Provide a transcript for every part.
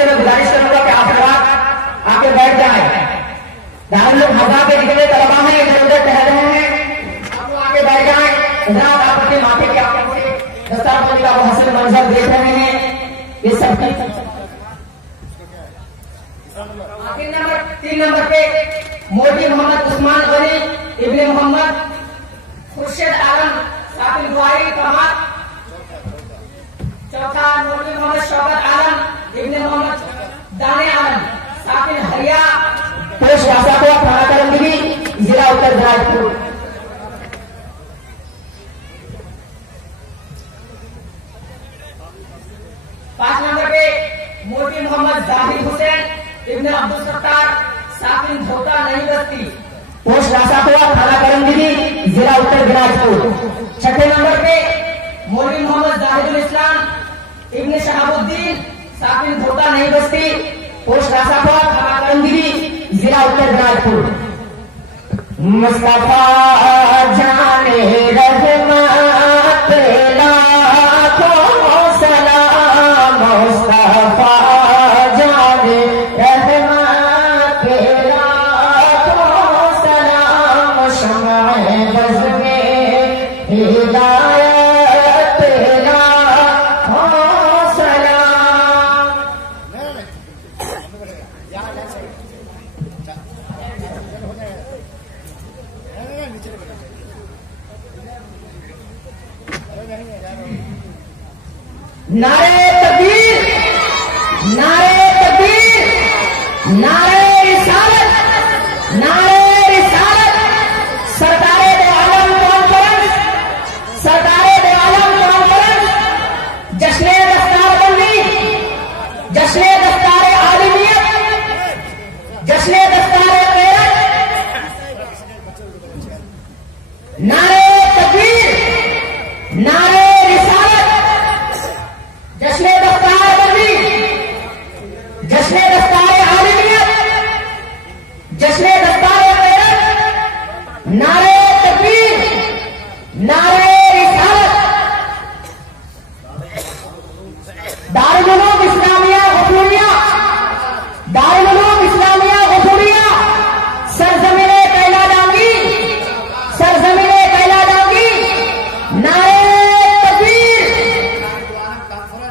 سے میں گزارش کروں گا کہ آپ حضرات آ کے بیٹھ جائیں. دارالعلوم حضرات کے جتنے طلبا ہیں ادھر ادھر ٹہل رہے ہیں, آپ آ کے بیٹھ جائیں. حضرات آپ اپنے ماتھے کے آنکھوں سے دستار کا وہ حسن منظر دیکھ رہے ہیں. یہ سب تین نمبر پہ مولوی محمد عثمان غنی ابن محمد خورشید عالم ساکن بخاری کمال. چوتھا مولوی محمد شوکت عالم ابن محمد دانے عالم ساکن ہریا پوش راسا کو کھانا کرندگی ضلع اتر دناجپور. پانچ نمبر پہ مولوی محمد ظاہر حسین ابن عبدالستار ساکن دھوتا نئی بستی پوسٹ راسا کو کھانا کرندگی ضلع اتر دناجپور. چھٹے نمبر پہ مولوی محمد ظاہر الاسلام ابن شہاب الدین ساکن دھوتا نئی بستی پوسٹ راسا کو کھانا کرندگی ضلع اتر دناجپور. مصطفیٰ جانے رحمت لاکھوں سلام مصطفیٰ جانے رحمت لاکھوں سلام شمع بز میں ہدایت لاکھوں سلام. نعرے تکبیر, نعرے تکبیر, نعرے رسالت, نعرے رسالت. سرکار دو عالم کانفرنس, سرکار دو عالم کانفرنس جشن دستار بندی, جشن دستار عالمیت, جشن دستار غیرت. نعرے تکبیر, نعرے جشن دستار بندی, جشن دستار عالمیت, جشن دستار غیرت. نعرے تکبیر, نعرے رسالت. دارالعلوم اسلامیہ غفوریہ, دارالعلوم اسلامیہ غفوریہ سرزمین کیلا ڈانگی, سرزمین کیلا ڈانگی. نعرے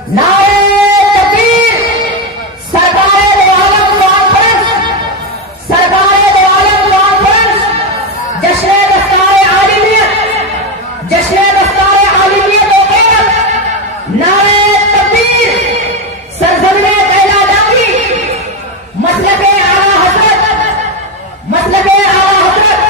نعرے تکبیر. سرکار دو عالم کانفرنس, سرکار دو عالم کانفرنس جشن دستار عالمیت, جشن دستار عالمیت و غیرت. نعرے تکبیر. سرزمین کیلا ڈانگی مسلک اعلیٰ حضرت, مسلک اعلیٰ حضرت.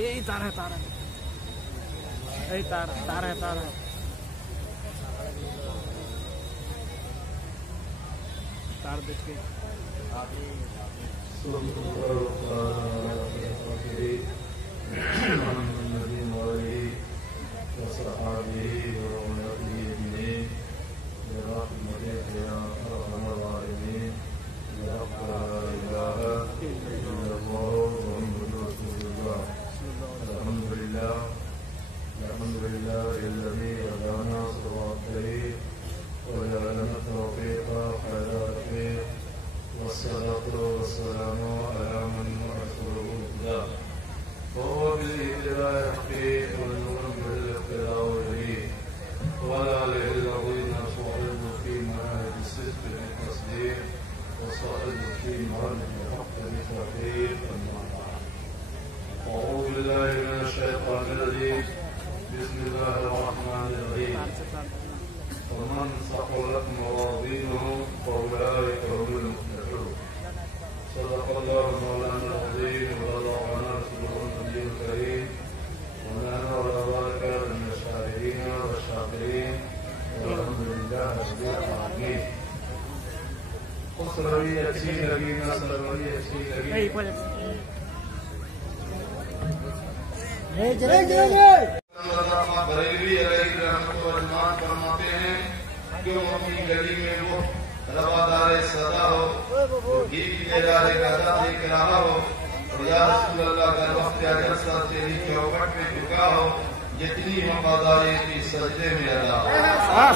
یہی تار ہے, تار ہے, یہی تار ہے, تار ہے, تار ہے, تار دیکھ کے اچھی لگی نا سروری اچھی لگی. بریلوی علیہ رحمت و رحمان فرماتے ہیں کیوں اپنی گلی میں وہ روادار صدا ہو, گیت کے ادارے کا دیکھ رہا ہو, اور یا رسول اللہ کا وقت جلسہ تیری چوکٹ پہ جھکا ہو جتنی وفاداری کی سجدے میں ادا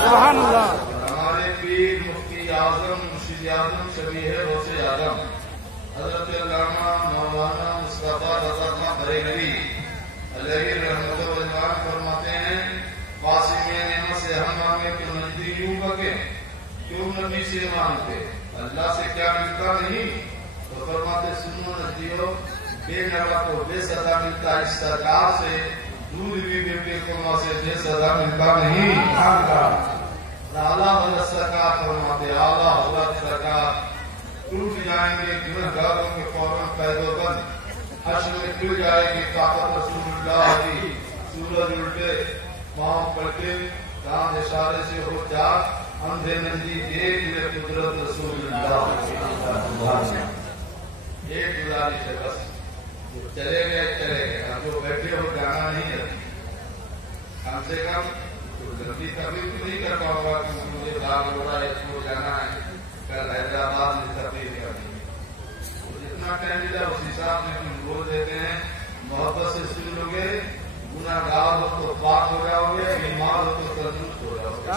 سبحان اللہ. ہمارے پیر مفتی اعظم مرشد اعظم شبیہ غوث اعظم حضرت علامہ مولانا مصطفیٰ رضا بریلوی علیہ رحمۃ اللہ فرماتے ہیں قاسم نعمت سے ہم مانگے کیوں نزدیک یوں بکے کیوں نبی سے مانگتے اللہ سے کیا ملتا نہیں تو فرماتے سنو نزدیکو بے نوا کو بے صدا ملتا اس سرکار سے دودھ بھی بے قوما سے بے صدا ملتا نہیں. اعلیٰ حضرت سرکار فرماتے اعلیٰ حضرت سرکار ٹوٹ جائیں گے گنہگاروں کے فوراً قید و بند حشر میں کھل جائے گی طاقت رسول اللہ کی سورج الٹے پاؤں پلٹے چاند اشارے سے ہو جا اندھے نزدیک دیکھ لے قدرت رسول اللہ. ایک گزارش ہے بس چلے گئے ہم جو بیٹھے ہو جانا نہیں ہے کم سے کم غلطی کبھی تو نہیں کر پاؤں گا کیونکہ مجھے بھاگ ہو رہا ہے اس کو جانا ہے کل حیدرآباد میں تقریر کرنی ہے جتنا ٹائم ملا اس حساب میں تم بول دیتے ہیں محبت سے سن لو گے گناہ گار ہو تو پاک ہو جاؤ گے بیمار ہو تو تندرست ہو جاؤ گے.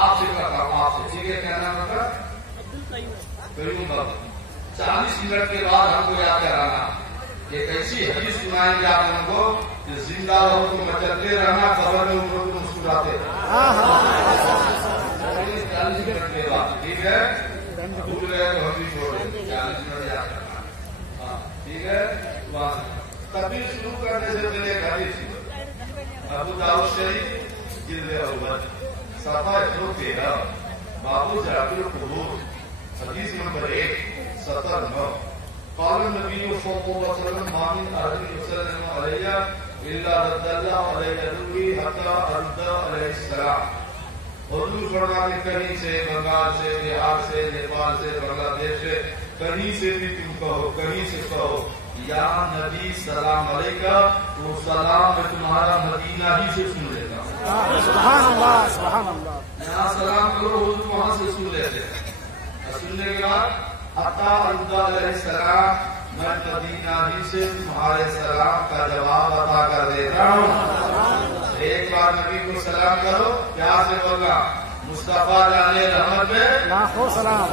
آپ سے آپ سے ٹھیک ہے کہنا مطلب 40 منٹ کے بعد ہم کو یاد کرانا ایک ایسی حدیث سنائیں گے آپ ان کو کہ زندہ رہو تو مچلتے رہنا قبر میں ان کو مسکراتے 40 منٹ کے بعد ٹھیک ہے بھول گئے تو ہم بھی چھوڑیں 40 منٹ یاد کرنا ٹھیک ہے. تبھی شروع کرنے سے پہلے ایک حدیث ابو داؤد شریف جلد اول صفحہ 113 باب جعل القبور حدیث نمبر 179 قال النبي صلى الله عليه وسلم ما من أحد يسلم علي إلا رد الله عليه روحي حتى أرد عليه السلام. حضور فرماتے کہیں سے بنگال سے بہار سے نیپال سے بنگلہ دیش سے کہیں سے بھی تم کہو کہیں سے کہو یا نبی سلام علیکہ وہ سلام میں تمہارا مدینہ ہی سے سن لیتا ہوں. سبحان اللہ سبحان اللہ. یہاں سلام کرو حضور وہاں سے سن لیتے ہیں. سننے کے بعد عطا علیہ السلام میں مدینہ ہی سے تمہارے سلام کا جواب عطا کر دیتا ہوں. ایک بار نبی کو سلام کرو پیار سے بولنا مصطفیٰ جانے رحمت میں لاکھوں سلام.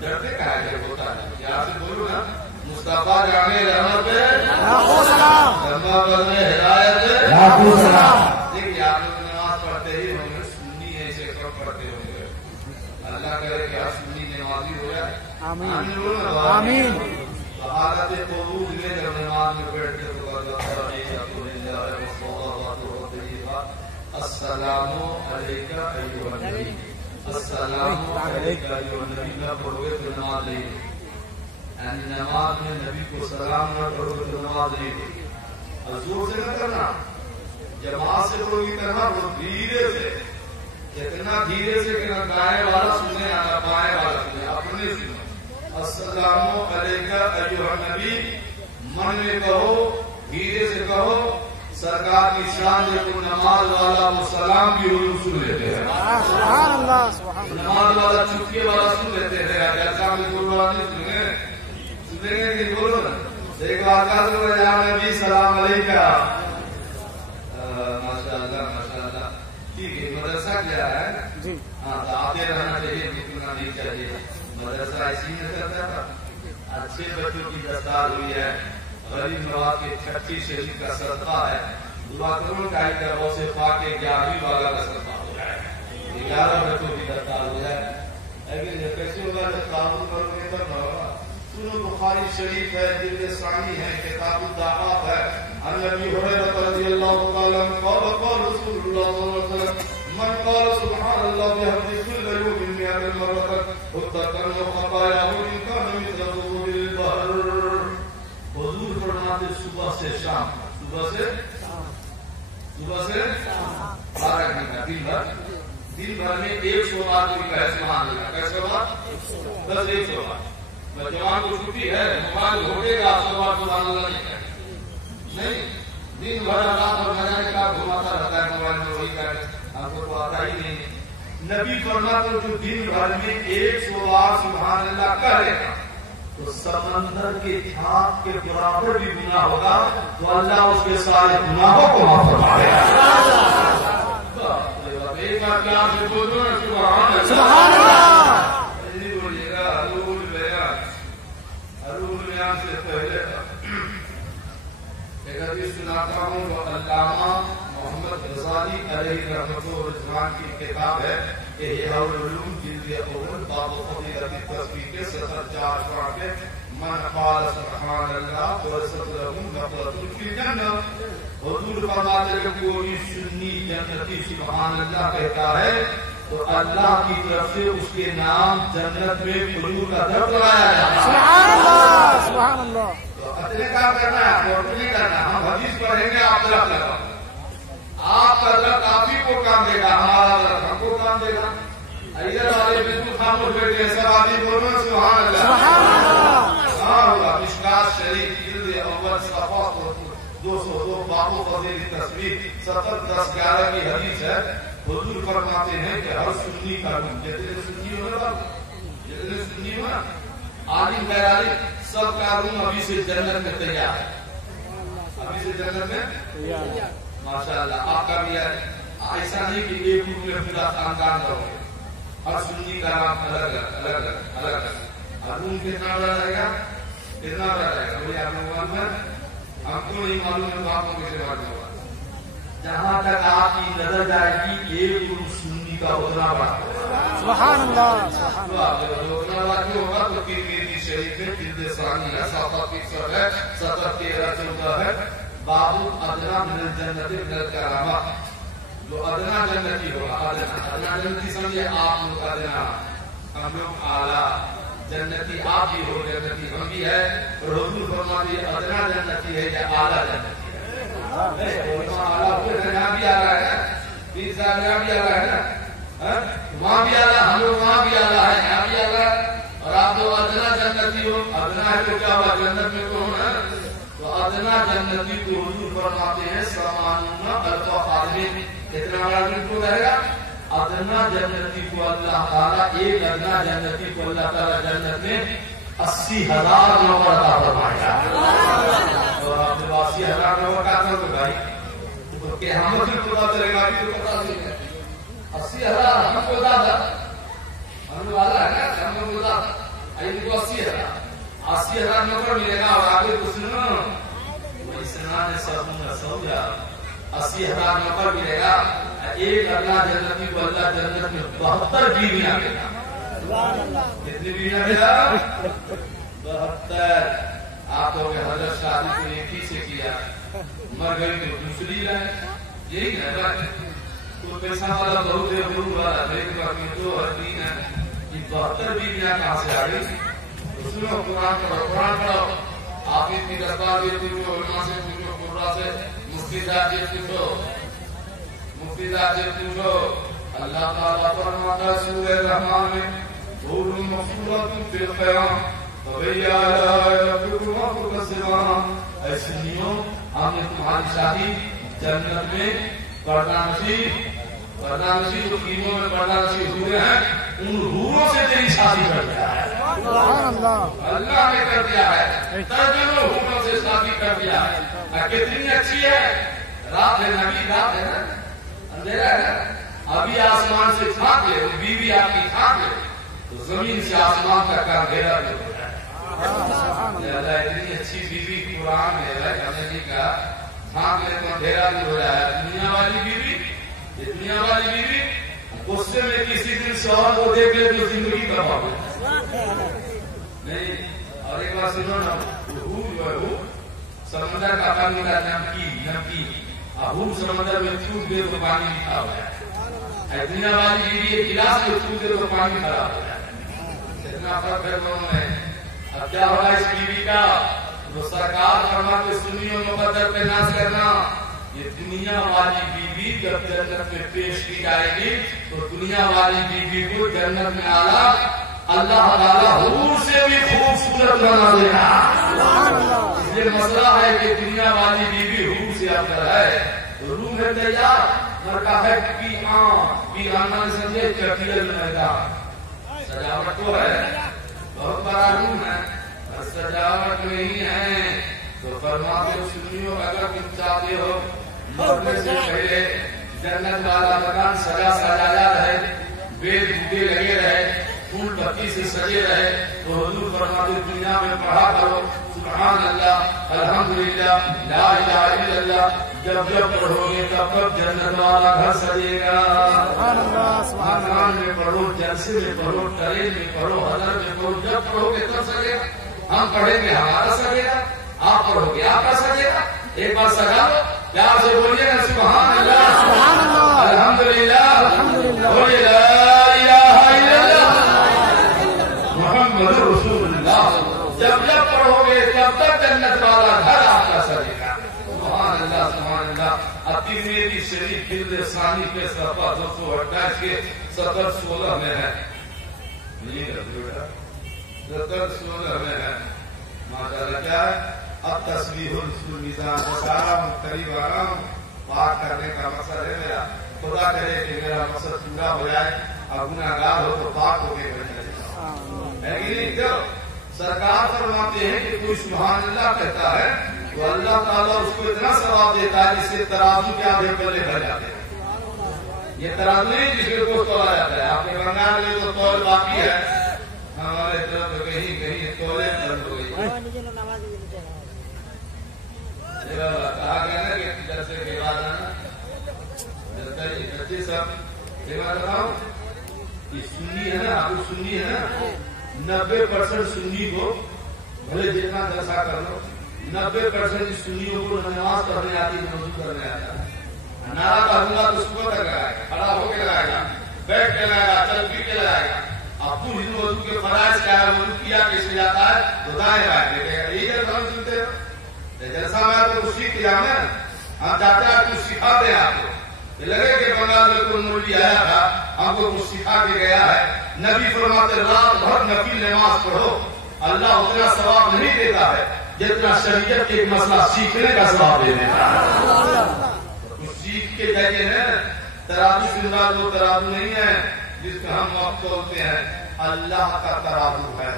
ڈرتے کہا ہے ہوتا ہے پیار سے بولو نا مصطفیٰ جانے رحمت میں لاکھوں سلام. جمع کرنے ہدایت میں لاکھوں سلام. دیکھیے آپ لوگ نماز پڑھتے ہی ہوں گے سنی ایسے کب پڑھتے ہوں گے اللہ کرے کہ آپ سنی نمازی ہو جائے. آمین آمین. حالت قبول میں جب نماز میں بیٹھتے تو السلام علیکم ایھا النبی السلام علیکم ایھا النبی نہ پڑھو گے تو نماز نہیں ہوگی. یعنی نماز میں نبی کو سلام نہ پڑھو گے تو نماز نہیں ہوگی. زور سے نہ کرنا جماعت سے کوئی کرنا تو دھیرے سے اتنا دھیرے سے کہ نہ دائیں والا سنے نہ بائیں والا سنے اپنے سنے. السلام علیکم ایھا النبی من میں کہو دھیرے سے کہو سرکار کی شان ہے تو نماز والا وہ سلام بھی حضور سن لیتے ہیں. سبحان اللہ سبحان اللہ. نماز والا چپکے والا سن لیتے ہیں جیسا میں بول رہا نہیں سنیں گے کہ بولو نا ایک بات کر یا نبی سلام علیکم. ماشاء اللہ ٹھیک ہے. مدرسہ کیا ہے جی ہاں تو آتے رہنا چاہیے نکلنا نہیں چاہیے. مدرسہ ایسی نہیں کرتا تھا. اچھے بچوں کی دستار ہوئی ہے غریب نواز کے 36 شریف کا صدقہ ہے. دعا کرو کہ طرف سے پا کے 11ویں والا کا صدقہ ہو جائے 11 بچوں کی دستار ہو جائے. لیکن یہ کیسے ہوگا جب تعاون کرو گے تب ہوگا. سنو بخاری شریف ہے جلد ثانی ہے کتاب الدعوات ہے. عن ابی ہریرہ رضی اللہ تعالی عنہ قال قال رسول اللہ صلی اللہ علیہ وسلم من قال سبحان اللہ بحمده كل يوم 100 مرة حتى تنجو خطاياه إن كان مثل ذنوب البحر. حضور فرماتے صبح سے شام صبح سے 12 گھنٹہ دن بھر میں 100 بار کوئی کہے سبحان اللہ. کیسے بات 10 100 بار. نوجوان کو چھٹی ہے موبائل گھوٹے گا 100 بار سبحان اللہ نہیں کہتے نہیں. دن بھر رات اور مجانے کا گھماتا رہتا ہے موبائل میں وہی کہتے ہم کو تو آتا ہی نہیں. نبی فرماتے جو دن بھر میں 100 بار سبحان اللہ کرے گا تو سمندر کے جھانک کے برابر بھی گناہ ہوگا تو اللہ اس کے سارے گناہوں کو معاف فرمائے گا. ایک بار پیار سے بولو نا سبحان اللہ. بولیے گا ارول بیان سے پہلے ایک حدیث سناتا ہوں وہ علامہ محمد غزالی علیہ رحمۃ اللہ کی کتاب ہے احیاء العلوم جلد اول باب فضیلت التسبیح کے 74 کے من قال سبحان اللہ ورثت له نقلۃ فی الجنہ. حضور فرماتے ہیں کہ کوئی سنی جنتی سبحان اللہ کہتا ہے تو اللہ کی طرف سے اس کے نام جنت میں کھجور کا درخت لگایا جاتا ہے. سبحان اللہ سبحان اللہ. تو اتنے کام کرنا ہے اور نہیں کرنا. ہم حدیث پڑھیں گے آپ درخت لگاؤ. آپ کا درخت آپ ہی کو کام دے گا ہمارا درخت ہم کو کام دے گا. ادھر والے بالکل خاموش بیٹھے سب آدمی بولو سبحان اللہ. سبحان اللہ. ہاں ہوگا مشکات شریف جلد اول صفحہ 202 باب فضیلت التسبیح 70-10-11 کی حدیث ہے. حضور فرماتے ہیں کہ ہر سنی کا روح جتنے سنی ہو نا عالم غیر عالم سب کا روح ابھی سے جنت میں تیار ہے. ابھی سے جنت میں ماشاء اللہ. آپ کا بھی ہے ایسا نہیں کہ ایک روح میں پورا خاندان رہو گے. ہر سنی کا نام الگ الگ روم کتنا بڑا رہے گا کتنا بڑا رہے گا بولے آپ لوگ معلوم ہے. ہم کو نہیں معلوم ہے تو آپ کو کیسے معلوم ہوگا. جہاں تک آپ کی نظر جائے گی ایک روم سنی کا اتنا بڑا سبحان اللہ. اتنا بڑا کیوں ہوگا تو ترمذی شریف میں جلد ثانی ہے 7-13 ہے 7-13-14 ہے باب ادنا من الجنت من الکرامہ. جو ادنا جنتی ہوگا ادنا جنتی سمجھے آپ لوگ ادنا ہم لوگ اعلیٰ جنتی آپ بھی ہو جنتی ہم بھی ہے. اور حضور فرماتے ہیں ادنا جنتی ہے یا اعلیٰ جنتی ہے. یہاں بھی آ رہا ہے 20 سال یہاں بھی آ رہا ہے نا وہاں بھی آ رہا ہم لوگ وہاں بھی آ رہا ہے یہاں بھی آ رہا ہے. اور آپ لوگ ادنا جنتی ہو ادنا ہے تو کیا ہوا جنت میں تو ہونا. تو ادنا جنتی کو حضور فرماتے ہیں سمانون الف آدمی کتنا بڑا دن کو رہے گا. ادنا جنتی کو اللہ تعالیٰ ایک ادنا جنتی کو اللہ تعالیٰ جنت میں 80,000 نوکر عطا فرمائے گا. اور آپ نے 80,000 نوکر کا کر دو بھائی تو کہ ہم کو پتا چلے گا بھی تو پتا نہیں ہے. 80,000 ہم کو زیادہ ہم والا ہے نا ہم کو زیادہ ان کو 80,000 نوکر ملے گا. اور آگے کچھ نہ اسنان سعودیہ 80,000 نوکر ملے گا. ایک اللہ جنتی کو اللہ جنت میں 72 بیویاں دے گا. کتنی بیویاں دے گا 72. آپ لوگ حضرت شادی کو ایک ہی سے کیا مر گئی تو دوسری ہے یہی ہے. تو پیسہ والا بہت ہے بہت والا دیکھ باقی 2 اور 3 ہے. یہ 72 بیویاں کہاں سے آ گئی. سنو قرآن پڑھو آپ اتنی دربار بھی پوچھو علماء سے پوچھو قرآن سے مفتی صاحب سے پوچھو اللہ تعالیٰ فرماتا ہے سورہ رحمان میں حور مقصورۃ فی القیام فبئی آلاء ربکما تکذبان. اے سنیوں ہم نے تمہاری شادی جنت میں پردہ نشین جو قیموں میں پردہ نشین ہوئے ہیں ان حوروں سے تیری شادی کر دیا ہے. اللہ نے کر دیا ہے درجنوں حوروں سے شادی کر دیا ہے. کتنی اچھی ہے رات ہے نبی رات ہے نا اندھیرا ہے. ابھی آسمان سے چھانک لے بیوی آپ کی چھانک لے تو زمین سے آسمان تک کا اندھیرا بھی ہو جائے. اللہ اتنی اچھی بیوی قرآن میں ہے ہمیں نہیں کہا چھانک لے تو اندھیرا بھی ہو جائے. دنیا والی بیوی غصے میں کسی دن شوہر کو دیکھ لے تو زندگی تباہ ہو نہیں. اور ایک بات سنو نا سمندر کا پانی کا نمکی حور سمندر میں چھوٹ دے تو پانی لکھا ہوا ہے. دنیا والی بیوی ایک گلاس میں چھوٹ دے تو پانی خراب ہو جائے. اتنا فرق ہے دونوں میں. اب کیا ہوگا اس بیوی کا تو سرکار فرماتے سنیوں مقدر پہ ناز کرنا. یہ دنیا والی بیوی جب جنت میں پیش کی جائے گی تو دنیا والی بیوی کو جنت میں اعلیٰ اللہ تعالیٰ حور سے بھی خوبصورت بنا دے گا. یہ مسئلہ ہے کہ دنیا والی بیوی حور سے افضل ہے. روح ہے تیار مرکہ ہے ویرانہ سمجھے چٹیل میدان. سجاوٹ تو ہے بہت بڑا روم ہے اور سجاوٹ نہیں ہے تو فرماتے سنیو اگر تم چاہتے ہو مرنے سے پہلے جنت والا مکان سجایا رہے, بیل بوٹے لگے رہے, پھول پتی سے سجے رہے تو حضور فرماتے دنیا میں پڑھا کرو سبحان اللہ الحمدللہ لا الہ الا اللہ. جب جب پڑھو گے تب تب جنت والا گھر سجے گا. مکان میں پڑھو, جلسے میں پڑھو, ٹرین میں پڑھو, حضر میں پڑھو, جب پڑھو گے تب سجے گا. ہم پڑھیں گے ہمارا سجے گا, آپ پڑھو گے آپ کا سجے گا. ایک بار سجا لو, پیار سے بولیے گا سبحان اللہ الحمدللہ بولیے لا الہ الا اللہ محمد رسول اللہ. جب جب پڑھو گے تب تک جنت والا گھر آپ کا سجے گا. سبحان اللہ سبحان اللہ. الترمذی شریف جلد ثانی کے صفحہ 228 کے 17-16 میں ہے. یہ بیٹا 17-16 میں ہے. ماشاءاللہ کیا ہے اب تصویر رسول میزان سارا قریب آ رہا ہوں. پاک کرنے کا مقصد ہے میرا. خدا کرے کہ میرا مقصد پورا ہو جائے. اب گناہگار ہو تو پاک ہو کے بن جائے. ہے کہ نہیں؟ جو سرکار فرماتے ہیں کہ کوئی سبحان اللہ کہتا ہے تو اللہ تعالیٰ اس کو اتنا ثواب دیتا ہے جس سے ترازو کے آدھے پلے بھر جاتے ہیں. یہ ترازو نہیں جس کے کو تولا جاتا ہے. آپ کے بنگال میں تو تول باقی ہے, ہمارے طرف کہیں کہیں تولے بند ہو گئی. کہا گیا نا کہ جیسے کے بعد آنا بچے سب ایک بات بتاؤں, یہ سنی ہے نا, آپ کو سنی ہے نا, 90% سنی کو بھلے جتنا جلسہ کر لو 90% سنیوں کو نماز پڑھنے آتی ہے, وضو کرنے آتا ہے. نعرہ کروں گا تو صبح تک لگائے گا, کھڑا ہو کے لگائے گا, بیٹھ کے لگائے گا, چل پھر کے لگائے گا. اب تو ہندو وضو کے فرائض کیا ہے, وضو کیا کیسے جاتا ہے تو دائیں بائیں دیکھے گا. یہی ہے ہم سنتے ہو. جیسا میں آپ کو سیکھ کیا میں ہم چاہتے ہیں آپ کو سکھا دیں. آپ کو لگے کہ بنگال میں کوئی مولوی آیا تھا ہم کو کچھ سکھا کے گیا ہے. نبی فرماتے رات بھر نفل نماز پڑھو, اللہ اتنا ثواب نہیں دیتا ہے جتنا شریعت کے ایک مسئلہ سیکھنے کا ثواب دے دیتا ہے. کچھ سیکھ کے جائیے نا. ترازو سننا وہ ترازو نہیں ہے جس کو ہم وقت بولتے ہیں, اللہ کا ترازو ہے.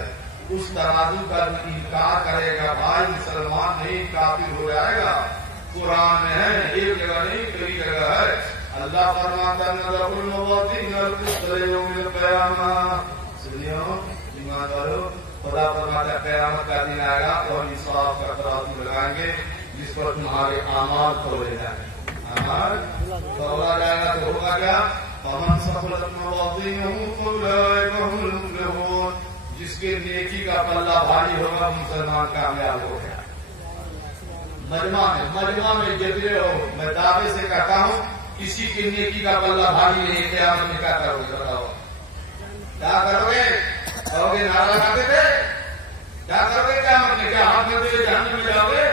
اس ترازو کا انکار کرے گا بھائی مسلمان نہیں, کافر ہو جائے گا. قرآن میں ہے, ایک جگہ نہیں کئی جگہ ہے. اللہ فرماتا نظر الموازین القسط یوم القیامہ. سنیو ایماندارو, خدا فرماتا قیامت کا دن آئے گا اور انصاف کا ترازو لگائیں گے جس پر تمہارے اعمال تولے جائیں گے. اعمال تولا جائے گا تو ہوگا کیا؟ فمن ثقلت موازینہ فاولئک هم المفلحون. جس کے نیکی کا پلہ بھاری ہوگا مسلمان کامیاب ہو گیا. مجمع میں جتنے ہو, میں دعوے سے کہتا ہوں کسی کی نیکی کا پلہ بھاری نہیں. قیامت میں کیا کرو گے بتاؤ؟ کیا کرو گے؟ کہو گے نعرہ لگاتے تھے, کیا کرو گے قیامت میں؟ کیا ہاتھ میں دے جہنم میں جاؤ گے؟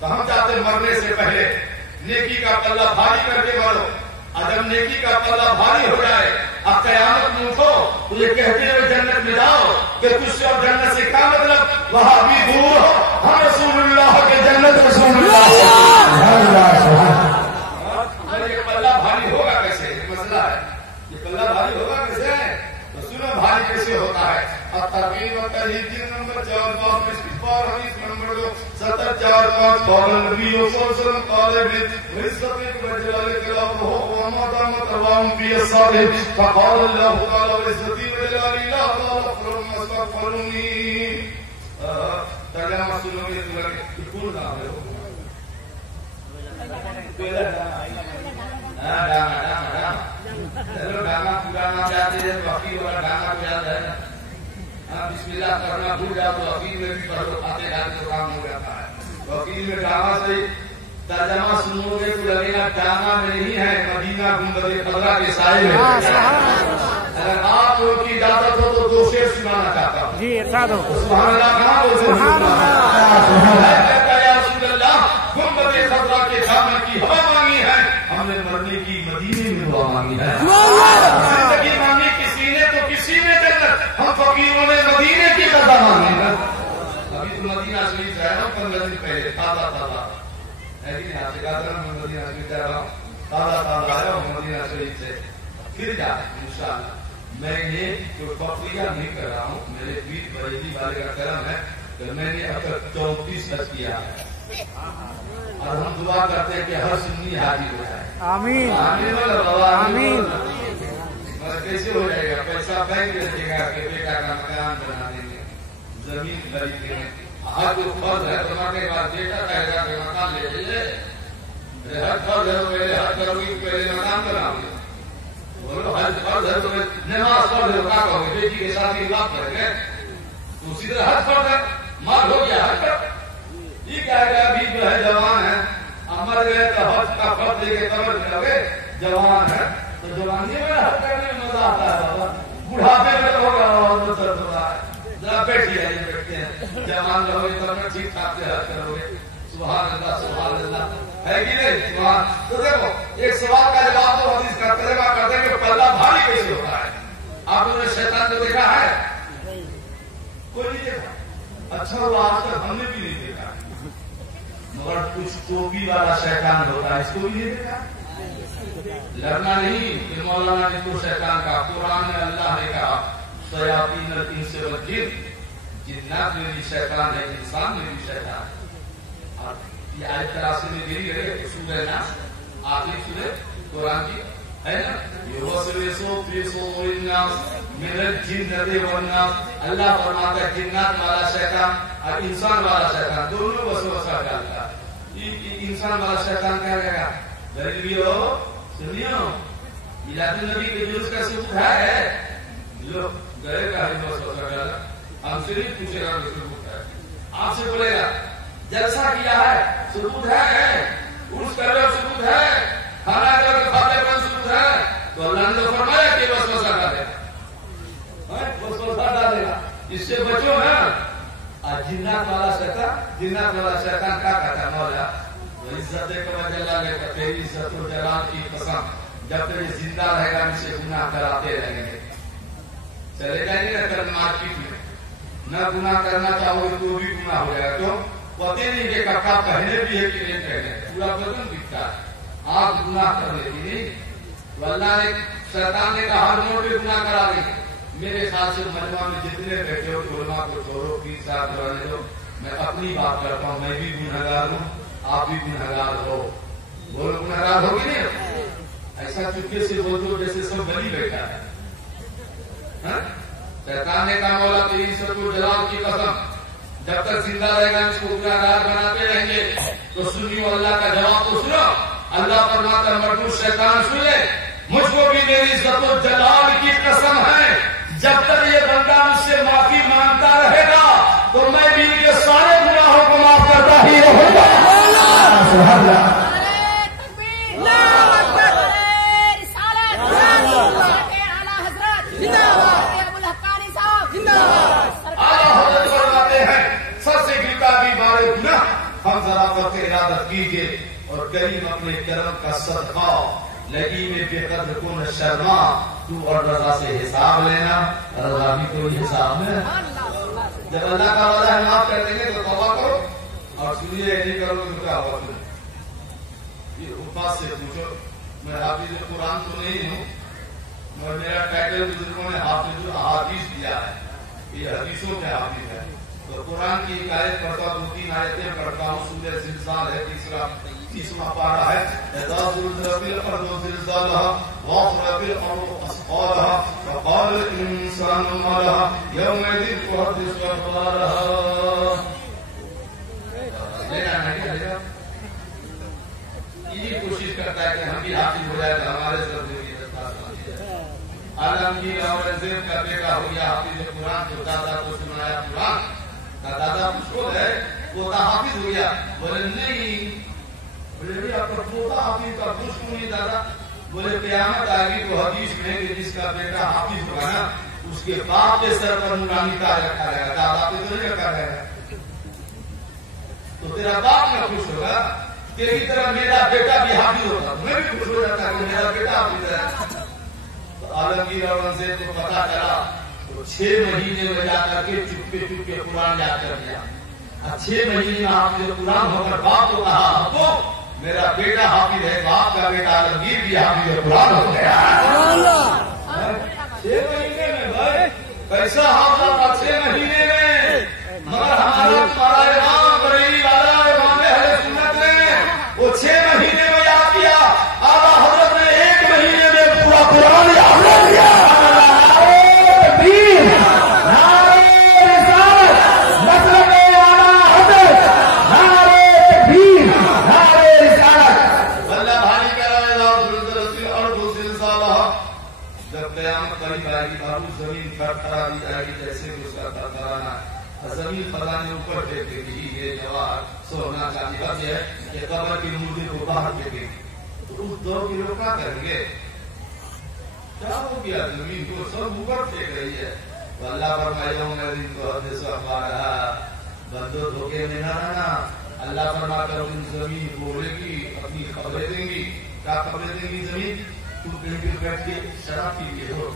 تو ہم چاہتے مرنے سے پہلے نیکی کا پلہ بھاری کر کے مرو. جب نیکی کا پلہ بھاری ہو جائے اب قیامت میں اٹھو تو یہ کہتے ہوئے جنت میں جاؤ کہ تجھ سے اور جنت سے کیا مطلب؟ وہاں بھی دور ہو, ہم رسول اللہ کے جنت رسول اللہ. یہ پلہ بھاری ہوگا کیسے؟ یہ مسئلہ ہے. یہ پلہ بھاری ہوگا کیسے؟ رسول بھاری کیسے ہوتا ہے؟ ترغیب اور ترہیب نمبر 4 استغفار حدیث نمبر 745 قال النبي صلى الله عليه وسلم قال رزقك وجلالك له وما دامت رواه في الصالح فقال الله تعالى ورزقي وجلالي لا تغفر ما استغفرني. ترجمہ سنو گے تو کون نام ہے؟ ڈانا پورا نام جاتے ہیں, وکیل والا ڈانا کو یاد ہے. بسم اللہ کرنا بھول جاؤ تو وکیل میں بھی پڑھو, آتے جاتے تو کام ہو جاتا ہے. وکیل میں ڈانا سے ترجمہ سنو گے تو لگے گا ڈانا میں نہیں ہے, مدینہ گنبد خضرا کے سائے میں. اگر آپ لوگ کی اجازت ہو تو 2 شعر سنانا چاہتا ہوں. جی ارشاد ہو. سبحان اللہ کہاں بولتے ہیں؟ سبحان اللہ. یا رسول اللہ گنبد خضرا کے دامن کی ہوا مانگی ہے, ہم نے مرنے کی مدینے میں دعا مانگی ہے. زندگی مانگی کسی نے تو کسی نے جنت, ہم فقیروں نے مدینے کی قدر مانگی ہے. ابھی تو مدینہ شریف ہے نا 15 دن پہلے تازہ تازہ ہے کہ آپ سے کہا تھا میں مدینہ شریف جا رہا ہوں, تازہ تازہ آیا ہوں پھر جا انشاءاللہ میں نے جو بقیہ نہیں کر رہا ہوں، میرے پیر بریلی والے کا کرم ہے کہ میں نے اب تک 34 حج کیا ہے، اور ہم دعا کرتے ہیں کہ ہر سنی حاضر ہو جائے. آمین آمین. کیسے ہو جائے گا؟ پیسہ بینک رکھے گا کہ بیٹا کا مکان بنا دیں گے، زمین خرید دیں گے. ہر جو فرض ہے تمہارے کے بعد بیٹا کہے گا کہ مکان لے لیجیے، ہر فرض ہے پہلے ہر کرو گی پہلے مکان بناؤ گے. بولو ہر فرض ہے تو نماز پڑھ رہے ہو کیا کہو گے؟ بیٹی کے ساتھ ہی بات کریں گے. اسی طرح ہر فرض ہے، مار ہو گیا ہر فرض. یہ کیا ہے ابھی جو ہے جوان ہے، مر گئے تو حج کا فرض لے کے قبر میں لگے. جوان ہے تو جوانی میں حج کرنے میں مزہ آتا ہے بابا، بڑھاپے میں تو ہوگا اور درد ہو رہا ہے. ذرا بیٹھیے بیٹھتے ہیں، جوان رہو گے تو میں ٹھیک ٹھاک سے حج کرو گے. سبحان اللہ سبحان اللہ ہے کہ نہیں؟ سبحان. تو دیکھو ایک سوال کا جواب تو حدیث کا ترجمہ کرتے ہیں کہ پلہ بھاری کیسے ہوتا ہے. آپ نے شیطان کو دیکھا ہے؟ کوئی نہیں دیکھا. اچھا وہ آج تک ہم نے بھی نہیں دیکھا، مگر کچھ ٹوپی والا شیطان ہوتا ہے، اس کو بھی نہیں دیکھا. لڑنا نہیں کہ مولانا نے تو شیطان کا. قرآن میں اللہ نے کہا شیاطین الانس والجن، جنات میں بھی شیطان ہے، انسان میں بھی شیطان ہے. اور یہ آیت تراسی میں دیری ہے سورہ ناس، آخری سورہ قرآن کی ہے نا. یوسوسو فی صدور الناس من الجنۃ والناس. اللہ فرماتا ہے جنات والا شیطان اور انسان والا شیطان دونوں وسوسہ ڈالتا ہے. انسان والا شیطان کیا کہے گا؟ غریبیو سنیو میلاد النبی کے جلوس کا ثبوت ہے. لو گئے کا وسوسہ ڈالا، ہم سے نہیں پوچھے گا کہ ثبوت ہے. آپ سے بولے گا جلسہ کیا ہے ثبوت ہے، عرس کر رہے ہو ثبوت ہے، کھانا کر کے کھاتے پر ثبوت ہے. تو اللہ نے تو فرمایا کہ وسوسہ ڈالے گا، وسوسہ ڈالے گا. اس سے بچو نا. جنات والا شیطان کیا کہتا ہے؟ مولا عزت کا جلال ہے، تیری عزت و جلال کی قسم جب تک یہ زندہ رہے گا ہم سے گناہ کراتے رہیں گے. چلے جائیں گے نہ مارکیٹ میں، نہ گناہ کرنا چاہو گے تو بھی گناہ ہو جائے گا. کیوں؟ پتے نہیں کہ کپڑا پہنے بھی ہے کہ نہیں پہنے، پورا بدن دکھتا ہے. آپ گناہ کر لیتی نہیں. اللہ نے شیطان نے کہا ہر موڑ پہ گناہ کرا دیں. میرے خیال سے مجمع میں جتنے بیٹھے ہو علماء کو چھوڑو، پیر صاحب جانے دو. میں اپنی بات کرتا ہوں، میں بھی گنہگار ہوں، آپ بھی گنہگار ہو. بولو گنہگار ہو کہ نہیں؟ ایسا چپکے سے بول دو جیسے سب بلی بیٹھا ہے. شیطان نے کہا مولا تیری عزت و جلال کی قسم جب تک زندہ رہے گا اس کو گنہگار بناتے رہیں گے. تو سنیو اللہ کا جواب تو سنو. اللہ فرماتا ہے مرد شیطان سن لے، مجھ کو بھی میری عزت و جلال کی قسم ہے جب تک یہ بندہ مجھ سے معافی مانگتا رہے گا تو میں بھی ان کے سارے گناہوں کو معاف کرتا ہی رہوں گا. سبحان اللہ. ہم ذرا وقت ارادت کیجیے اور کریم اپنے کرم کا صدقہ لگی میں بے قدر کن شرما تو اور رضا سے حساب لینا. رضا بھی کوئی حساب میں جب اللہ کا وعدہ ہے معاف کر دیں گے تو توبہ کرو اور سنیے نہیں کرو گے تو کیا ہوگا. یہ حفاظ سے پوچھو. میں حافظ قرآن تو نہیں ہوں، مگر میرا ٹائٹل بزرگوں نے حافظ احادیث دیا ہے، یہ حدیثوں کے حافظ ہے. تو قرآن کی ایک آیت پڑھتا ہوں، 2-3 آیتیں پڑھتا ہوں. سورہ زلزال ہے، تیسرا پارہ ہے. اذا زلزلت الارض زلزالها واخرجت الارض اثقالها وقال الانسان ما لها يومئذ تحدث اخبارها. یہ کوشش کرتا ہے کہ ہم بھی حافظ ہو جائے تو ہمارے عالمگیر اور زید کا بیٹا ہو گیا حافظ قرآن. جو دادا کو سنایا قرآن کا دادا مشکل ہے، پوتا حافظ ہو گیا. بولے نہیں، بولے آپ کا پوتا حافظ کا خوش کیوں نہیں دادا؟ بولے قیامت آئے گی تو حدیث میں کہ جس کا بیٹا حافظ ہوگا نا اس کے باپ کے سر پر نورانی تاج رکھا رہے گا، دادا پہ تو نہیں رکھا رہے گا. تو تیرا باپ میں خوش ہوگا. تیری طرح میرا بیٹا بھی حافظ ہوتا، میں بھی خوش ہو جاتا کہ میرا بیٹا حافظ ہے. تو عالمگیر اور زید کو پتا چلا تو 6 مہینے میں جا کر کے چپکے قرآن یاد کر دیا. 6 مہینے میں حافظ قرآن ہو کر باپ کو کہا ابو میرا بیٹا حافظ ہے، باپ کا بیٹا عالمگیر بھی حافظ قرآن ہو گیا 6 مہینے میں بھائی کیسا حافظہ تھا 6 مہینے میں، مگر ہمارا تمہارا امام بریلی والا امام اہل سنت نے وہ 6 مہینے میں یاد کیا، اعلیٰ حضرت نے 1 مہینے میں پورا قرآن یاد کر دیا۔ زمین کرا دی جائے گی جیسے اس کا کرانا، زمین خزانے اوپر پھینکے گی، یہ جوار سونا چاندی بس ہے کہ قبر کی مردے کو باہر پھینکے گی، تو اس دور کے لوگ کیا کریں گے؟ کیا ہو گیا؟ زمین کو سب اوپر پھینک رہی ہے۔ اللہ فرمایا دن کو حدیث اخبار بندو دھوکے میں نہ رہنا، اللہ فرما کر ان زمین بولے گی، اپنی خبریں دیں گی۔ کیا خبریں دیں گی زمین؟ تو کہیں پہ بیٹھ کے شراب پی لیے ہو،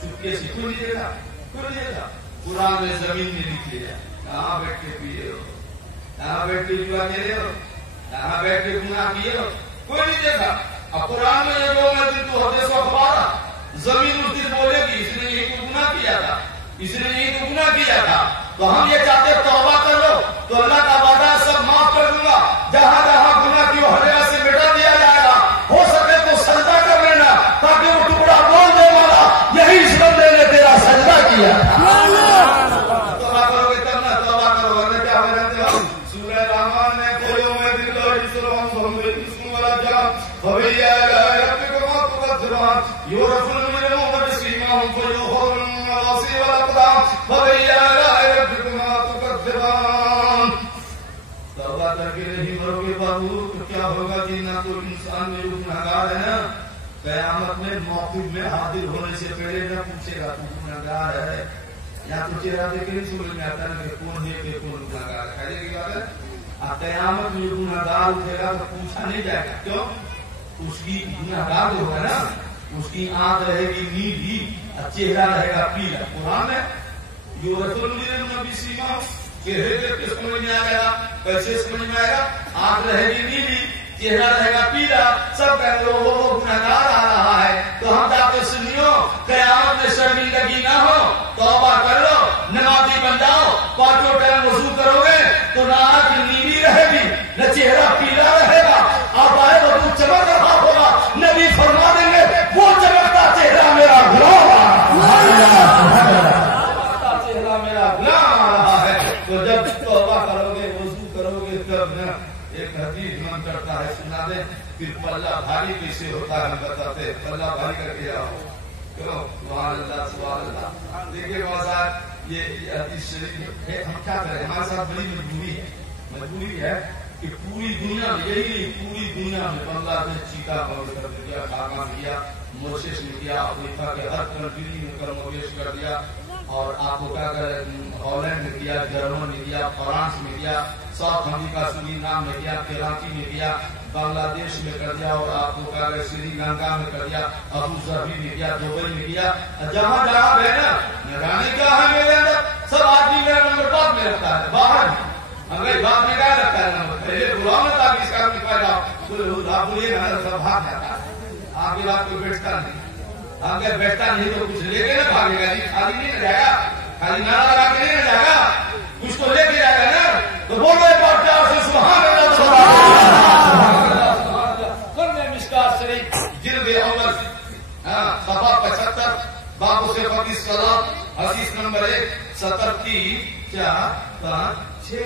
چپکے سے کیوں لیجیے گا؟ قرآن میں زمین میں لکھ لیا، کہاں بیٹھ کے پیے ہو، کہاں بیٹھ کے جوا کھیلے ہو، کہاں بیٹھ کے گناہ کیے ہو، کوئی نہیں دیکھا۔ اب قرآن میں یہ لوگ دن تو حدیث و اخبار زمین اس دن بولے گی اس نے یہ گناہ کیا تھا، اس نے یہ گناہ کیا تھا، تو ہم یہ چاہتے توبہ کر لو تو اللہ کا وعدہ سب معاف کر دوں گا، جہاں جہاں گناہ کی ہر جگہ سے مٹا دیا جائے گا، ہو سکے تو سجدہ کر لینا تاکہ وہ ٹکڑا بول دے والا یہی اس بندے نے تیرا سجدہ کیا۔ توبہ کرو گے تب نہ، توبہ کرو ورنہ کیا ہو جاتے ہو۔ سورہ رحمان میں کوئی میں دل کو اسلام محمد اسم والا جان فبیا ربکما تقدران یورف المجرمون بسیماهم فیوخر النواصی والاقدام فبیا ربکما تقدران۔ توبہ کر کے نہیں مرو گے بابو تو کیا ہوگا کہ نہ تو انسان میں گنہگار ہے نا، قیامت میں موقف میں حاضر ہونے سے پہلے نہ پوچھے گا تو گنہگار ہے، یا تو چہرہ دیکھ کے نہیں سمجھ میں آتا نا کہ کون ہے کہ کون گنہگار ہے۔ کی بات ہے قیامت میں گنہگار اٹھے گا تو پوچھا نہیں جائے گا، کیوں؟ اس کی گنہگار جو ہوگا نا اس کی آنکھ رہے گی نیلی اور چہرہ رہے گا پیلا۔ قرآن ہے جو رسول نبی سیما چہرے دیکھ کے سمجھ میں آئے گا، کیسے سمجھ میں آئے گا؟ آنکھ رہے گی نیلی چہرہ رہے گا پیلا، سب کہیں گے وہ گنہگار آ رہا ہے۔ تو ہم جاتے سنیو قیامت میں شرمندگی نہ ہو، توبہ کر لو، نمازی بن جاؤ، 5 ٹائم وضو کرو گے تو نہ آنکھ نیلی رہے گی نہ چہرہ پیلا رہے گا، آپ آئے تو تو چمک رہا ہوگا، نبی فرما دیں گے وہ چمکتا چہرہ میرا غلام چہرہ میرا غلام آ رہا ہے۔ تو جب توبہ کرو گے وضو کرو گے تب نہ ایک حدیث من کرتا ہے سنا دیں، پھر پلہ بھاری کیسے ہوتا ہے ہم بتاتے، پلہ بھاری کر کے آؤ، کیوں؟ سبحان اللہ سبحان اللہ۔ دیکھیے صاحب یہ حدیث شریف ہے، ہم کیا کریں؟ ہمارے ساتھ بڑی مجبوری ہے کہ پوری دنیا میں یہی نہیں، پوری دنیا میں بنگلہ دیش چیتا کر دیا، ڈھاکہ میں کیا، موریشس میں کیا، افریقہ کے ہر کنٹری میں کرمویش کر دیا، اور آپ کو کیا کرے ہالینڈ میں کیا، جرمن میں کیا، فرانس میں کیا، ساؤتھ افریقہ سورینام میں کیا، کراچی میں کیا، بنگلہ دیش میں کر دیا، اور آپ کو کیا کرے سری لنکا میں کر دیا، ابو ظبی میں کیا، دبئی میں کیا، جہاں جہاں ہے نا نہ جانے کیا ہے میرے اندر، سب آدمی میرا نمبر بعد میں رکھتا ہے، باہر انگریز بعد میں کیا رکھتا ہے نمبر، پہلے غلام تھا کہ اس کا پیدا بولیے نا سب بھاگ جاتا ہے، آپ کی بات کو بیٹھتا نہیں، اگر بیٹھتا نہیں تو کچھ لے کے نہ بھاگے گا، خالی نہیں نہ جائے گا، خالی نعرہ لگا کے نہیں نہ جائے گا، کچھ تو لے کے جائے گا نا، تو بولو ایک بار پیار سے سبحان اللہ سبحان اللہ۔ کرنے مشکات شریف جلد اول صفحہ 75 باب سے 35 کلام حدیث نمبر 170 4 5 6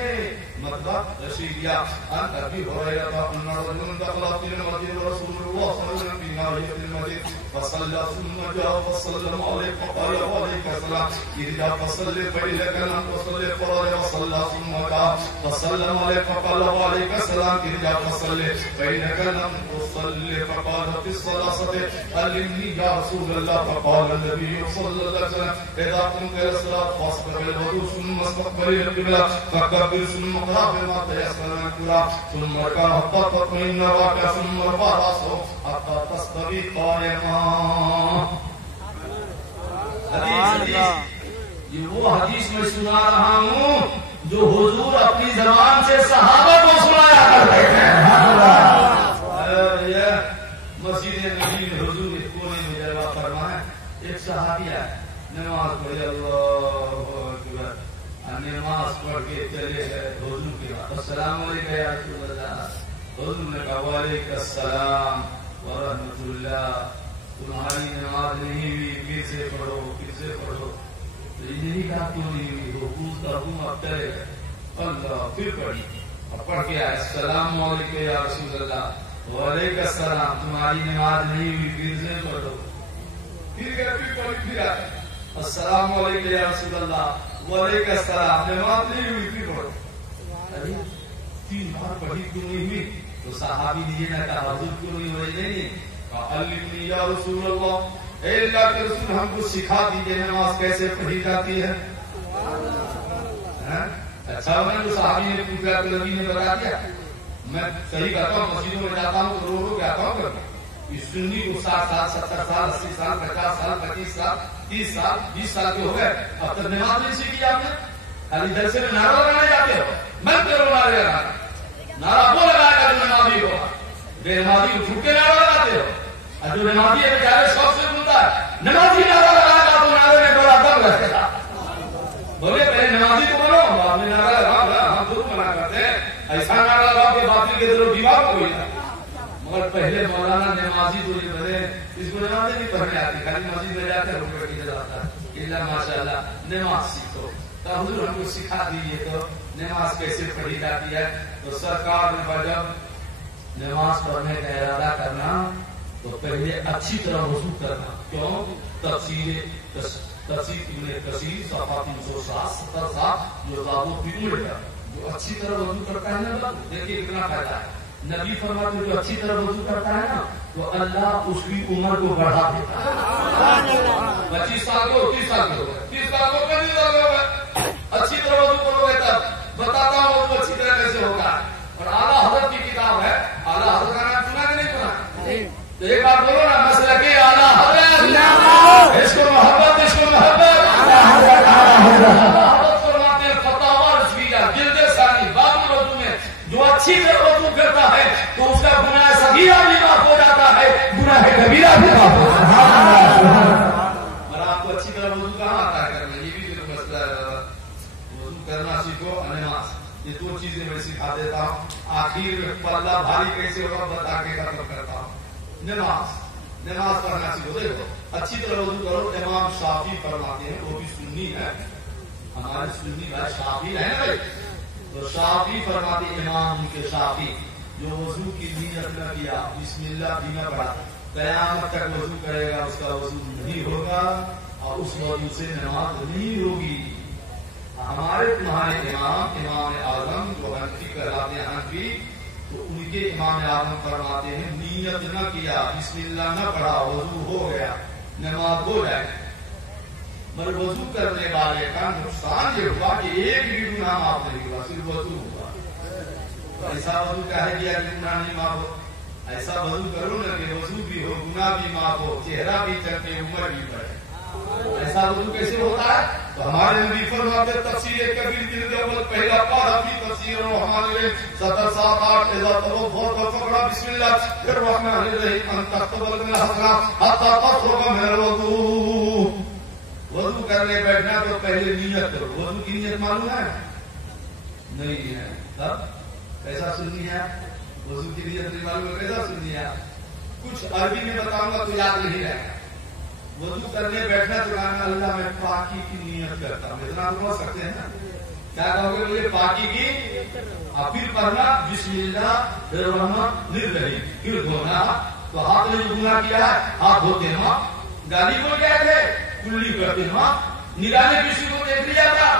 مطلب رشیدیہ ان ابی ہریرہ ان رجلا دخل في المسجد رسول الله صلى الله عليه وسلم في ناحية المسجد فصلى ثم جاء فسلم عليه فقال وعليك السلام إذا فصلى فإنك لم تصلي فرض وصلى ثم جاء فسلم عليه فقال وعليك السلام إذا فصلى فإنك لم تصلي فقال في الصلاة علمني يا رسول الله فقال النبي صلى الله عليه وسلم إذا قمت إلى الصلاة فاستقبل الوضوء ثم استقبل القبلة فكبر ثم اقرأ بما تيسر من القرآن ثم اركع حتى تطمئن راكعا ثم ارفع رأسه حتى تستوي قائما۔ حدیث یہ وہ حدیث میں سنا رہا ہوں جو حضور اپنی زبان سے صحابہ کو سنایا کرتے ہیں۔ میرے نبی نے حضور اس کونے میں جلوہ فرمایا. ایک صحابی ہے نماز پڑھے اللہ اکبر نماز پڑھ کے چلے گئے حضور کے بعد السلام علیکم یا رسول اللہ. حضور نے کہا وعلیکم السلام ورحمۃ اللہ. تمہاری نماز نہیں ہوئی پھر سے پڑھو پھر سے پڑھو. تو نہیں کہا کیوں نہیں ہوئی حقوق کا حکم اب چلے گئے. اللہ پھر پڑھی اب پڑھ کے آئے السلام علیکم یا رسول اللہ وعلیکم السلام. تمہاری نماز نہیں ہوئی پھر سے پڑھو. پھر گئے پھر پڑھی پھر آئے السلام علیکم یا رسول اللہ وعلیکم السلام. نماز نہیں ہوئی پھر پڑھو. ارے 3 بار پڑھی کیوں نہیں ہوئی؟ تو صحابی نے یہ نہ کہا حضور کیوں نہیں ہوئی. نہیں علمنی یا رسول اللہ اے اللہ کے رسول ہم کو سکھا دیجئے نماز کیسے پڑھی جاتی ہے. اچھا میں جو صحابی نے پوچھا تو نبی نے بتا دیا. میں صحیح کہتا ہوں مسجدوں میں جاتا ہوں تو رو کے آتا ہوں کبھی. اس سنی کو 60 سال 70 سال 80 سال 50 سال 25 سال 30 سال 20 سال کے ہو گئے اب تک نماز نہیں سیکھی آپ نے. خالی جلسے میں نعرہ لگانے جاتے ہو. میں تیرو نعرے لگانا نعرہ وہ لگایا گا جو نمازی ہو. بے نمازی کو چھوٹ کے نعرہ لگاتے ہو. اور جو نمازی ہے بیچارے شوق سے سنتا ہے نمازی نعرہ لگائے گا تو نعرے میں بڑا دم رہے گا. بولے پہلے نمازی کو بنو آپ نے نعرہ لگا. ہم ضرور منع کرتے ہیں ایسا نعرہ لگاؤ کہ باطل کے دلوں دیوار کو ہوئی. مگر پہلے مولانا نمازی تو یہ بنے اس کو نمازیں نہیں پڑھنے آتی. خالی مسجد میں جاتے روپے کی جاتا ہے اللہ ماشاء اللہ نماز سیکھو. تو حضور ہم کو سکھا دیجیے تو نماز کیسے پڑھی جاتی ہے. تو سرکار نے جب نماز پڑھنے کا ارادہ کرنا تو پہلے اچھی طرح وضو کرنا. کیوں؟ تفسیر ابن کثیر صفحہ 360 جو زادو پیڑ ہے جو اچھی طرح وضو کرتا ہے نا دیکھیے کتنا فائدہ ہے. نبی فرماتے ہیں جو اچھی طرح وضو کرتا ہے نا تو اللہ اس کی عمر کو بڑھا دیتا ہے. 25 سال کو 30 سال کو 30 سال کو 35 سال کو اچھی طرح وضو کرو گے تب بتاتا ہوں وضو اچھی طرح کیسے ہوگا. اور اعلیٰ حضرت کی کتاب ہے. اعلیٰ حضرت کا نام سنا کہ نہیں سنا؟ تو ایک بار بولو نا مسئلہ کے اعلیٰ حضرت اس کو محبت اس کو محبت فرماتے ہیں فتاوی رضویہ جلد ثانی باب الوضو میں جو اچھی طرح وضو کرتا ہے تو اس کا گناہ صغیرہ بھی معاف ہو جاتا ہے گناہ کبیرہ بھی معاف ہو جاتا ہے. اور آپ کو اچھی طرح وضو کہاں آتا ہے کرنا یہ بھی تو مسئلہ ہے. وضو کرنا سیکھو نماز یہ 2 چیزیں میں سکھا دیتا ہوں. آخر میں پلہ بھاری کیسے ہوگا بتا کے ختم کرتا ہوں. نماز پڑھنا سیکھو. دیکھو اچھی طرح وضو کرو. امام شافعی فرماتے ہیں وہ بھی سنی ہے ہمارے سنی بھائی شافعی ہے نا بھائی. تو شافعی فرماتے امام کے شافعی جو وضو کی نیت نہ کیا بسم اللہ بھی نہ پڑھا قیامت تک وضو کرے گا اس کا وضو نہیں ہوگا اور اس وضو سے نماز نہیں ہوگی. ہمارے تمہارے امام اعظم جو حنفی کہلاتے ہیں حنفی تو ان کے امام اعظم فرماتے ہیں نیت نہ کیا بسم اللہ نہ پڑھا وضو ہو گیا نماز ہو جائے. مگر وضو کرنے والے کا نقصان یہ ہوا کہ ایک بھی گناہ معاف نہیں ہوا صرف وضو ہوا. ایسا وضو کہہ دیا کہ گناہ نہیں معاف ہو. ایسا وضو کرو نا کہ وضو بھی ہو گناہ بھی معاف ہو چہرہ بھی چمکے عمر بھی بڑھے. ایسا وضو کیسے ہوتا ہے؟ تو ہمارے نبی فرماتے تفسیر کبیر جلد اول پہلا پارہ کی تفسیر ہمارے 7 7 8 اذا توفت فقرا بسم اللہ پھر الرحمن الرحیم ان تقبل من الحسنات حتى تفرغ من الوضوء. وضو کرنے بیٹھنا تو پہلے نیت کرو. وضو کی نیت معلوم ہے نہیں ہے تب کیسا سننی ہے؟ وضو کی نیت نہیں معلوم ہے کیسا سننی ہے؟ کچھ عربی میں بتاؤں گا تو یاد نہیں رہے گا. وضو کرنے بیٹھنا تو کہنا اللہ میں پاکی کی نیت کرتا ہوں. اتنا سمجھ سکتے ہیں نا کیا کہو گے مجھے پاکی کی اور پھر پڑھنا بسم اللہ الرحمن الرحیم پھر دھونا. تو ہاتھ نے جو گناہ کیا ہے ہاتھ دھوتے ماں گالی کو کیا تھے کلی کرتے ماں نگانے کسی کو دیکھ لیا تھا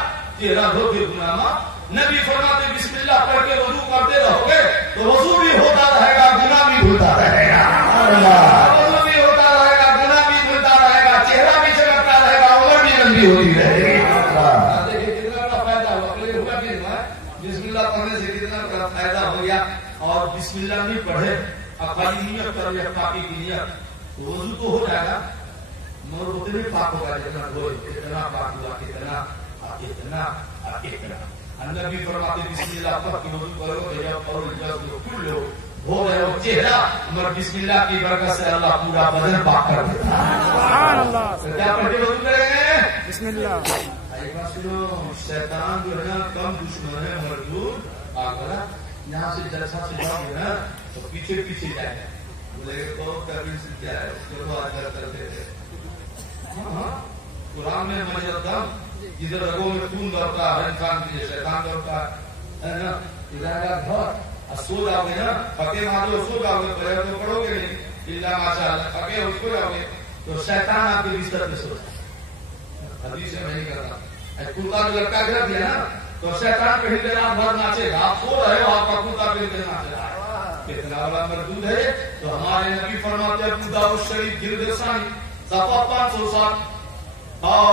چہرہ دھو کے گناہ ماں. نبی فرماتے بسم اللہ پڑھ کے وضو کرتے رہو گے تو وضو بھی ہوتا رہے گا گناہ بھی ہوتا رہے گا. وضو بھی ہوتا رہے گا گناہ بھی ہوتا رہے گا چہرہ بھی چمکتا رہے گا عمر بھی لمبی ہوتی رہے گی. دیکھیے کتنا بڑا فائدہ ہوا. بسم اللہ پڑھنے سے کتنا بڑا فائدہ ہو گیا. اور بسم اللہ نہیں پڑھے اب خالی نیت کر لیا پاکی کی نیت وضو تو ہو جائے گا مگر اتنے پاک ہوگا جتنا دھوئے اتنا پاک ہوا کتنا اتنا اتنا. نبی فرماتے بسم اللہ پڑھ کے وضو کرو جب اور جب کل لو ہو گئے وہ چہرہ مگر بسم اللہ کی برکت سے اللہ پورا بدن پاک کر دیتا ہے. سبحان اللہ. کیا پڑھ کے وضو کریں گے؟ بسم اللہ. ایک بات سنو، شیطان جو ہے نا کم دشمن ہے مردود آگرہ یہاں سے جلسہ سے جاؤ نا تو پیچھے پیچھے جائے بولے تو کرنے سے کیا ہے اس کو تو آجر کرتے تھے. قرآن میں مجدم جدھر رگوں میں خون دوڑتا ہے انسان کے لیے شیطان دوڑتا ہے نا. ادھر گھر سو جاؤ گے نا پکے مارو سو جاؤ گے پہلے تو پڑھو گے نہیں اللہ ماشاء اللہ پکے اس کو جاؤ گے تو شیطان آپ کے بستر پہ سوتا ہے. حدیث میں نہیں کرتا کتا جو لڑکا گر دیا نا تو شیطان پہ ہل رات بھر ناچے گا. آپ سو رہے ہو آپ کا کتا پہ ہل ناچے گا. کتنا بڑا مردود ہے. تو ہمارے نبی فرماتے ہیں ابو داؤد شریف جلد ثانی صفحہ 507 اور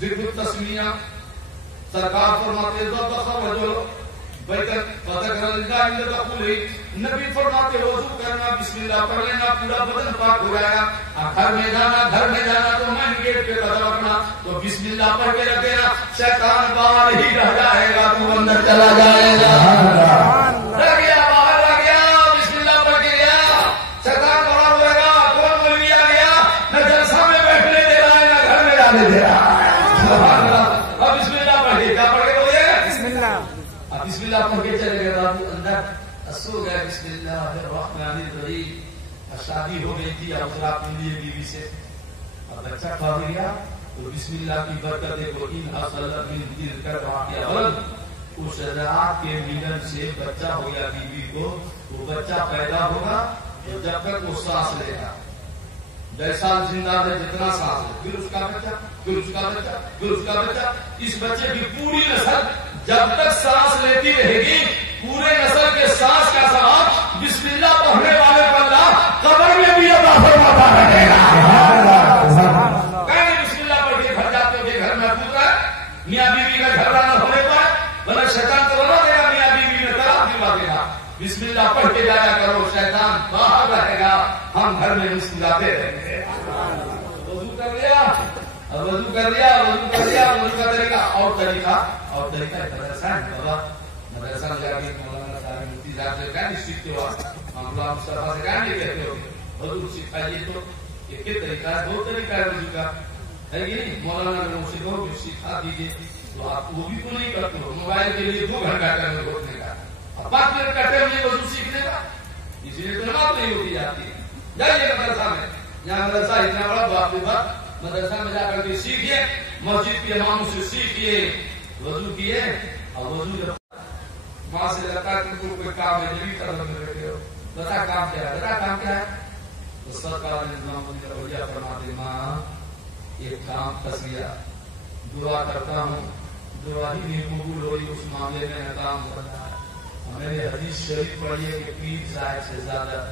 ذکر التسمیہ سرکار فرماتے ہیں نبی فرماتے وضو کرنا بسم اللہ پڑھ لینا پورا بدن پاک ہو جائے گا. گھر میں جانا تو مین گیٹ پہ قدم رکھنا تو بسم اللہ پڑھ کے رکھ دینا. شیطان باہر ہی رہ جائے گا تو اندر چلا جائے گا. رہ گیا باہر رہ گیا بسم اللہ پڑھ کے گیا شیطان باہر ہوئے گا. کون بول گیا نہ جلسہ میں بیٹھنے دے رہا ہے نہ گھر میں جانے دے رہا ہے. اب بسم اللہ پڑھ کے کیا پڑھ کے بولے بسم اللہ. بسم اللہ پڑھ کے چلے گئے بابو اندر سو گئے. بسم اللہ الرحمن الرحیم. شادی ہو گئی تھی اب آپ ملی بیوی سے اب بچہ کھا گیا تو بسم اللہ کی برکت کو ان اصل دل کر واقعہ ولد اس رات کے ملن سے بچہ ہو گیا بیوی کو. وہ بچہ پیدا ہوگا تو جب تک وہ سانس لے گا جیسا زندہ ہے جتنا سانس ہے پھر اس کا بچہ پھر اس کا بچہ پھر اس کا بچہ. اس بچے کی پوری نسل جب تک سانس لیتی رہے گی پورے نسل کے سانس کا ثواب بسم اللہ پڑھنے والے کو اللہ قبر میں بھی عطا فرماتا رہے گا. کہیں بسم اللہ پڑھ کے گھر جاتے ہو گھر محفوظ ہے. میاں بیوی کا جھگڑا نہ ہونے پر بلکہ شیطان تو بنا دے گا میاں بیوی میں طلاق دلوا دے گا. بسم اللہ پڑھ کے جایا کرو شیطان باہر رہے گا ہم گھر میں مسکراتے رہیں گے. وضو کر لیا وضو کر لیا وضو کر لیا وضو کا طریقہ اور طریقہ مدرسہ ہے بابا. مدرسہ میں جا کے مولانا صاحب مفتی صاحب سے کیا نہیں سیکھتے ہو ہم لوگ مصطفیٰ سے کیا نہیں کہتے ہو وضو سکھائیے تو ایک ہی طریقہ ہے. دو طریقہ ہے وضو کا ہے کہ نہیں. مولانا نے مجھ سے کہو کہ سکھا دیجیے تو آپ وہ بھی تو نہیں کرتے ہو. موبائل کے لیے 2 گھنٹہ ٹائم روکنے کا اب 5 منٹ کا ٹائم نہیں وضو سیکھنے کا اس لیے تو نماز نہیں ہوتی جاتی. جائیے مدرسہ میں یہاں مدرسہ اتنا بڑا باپ مدرسہ میں جا کر کے سیکھیے. مسجد کے اماموں سے سیکھیے وضو کیے اور وضو ماں سے لگتا ہے تم کو کوئی کام ہے جبھی طرح میں بیٹھے ہو بتا کام کیا ہے بتا کام کیا ہے. تو سرکار نے فرماتے ماں ایک کام پھنس گیا دعا کرتا ہوں دعا ہی نہیں قبول ہوئی اس معاملے میں کام کرنا ہے. میں نے حدیث شریف پڑھی ہے کہ پیر صاحب سے زیادہ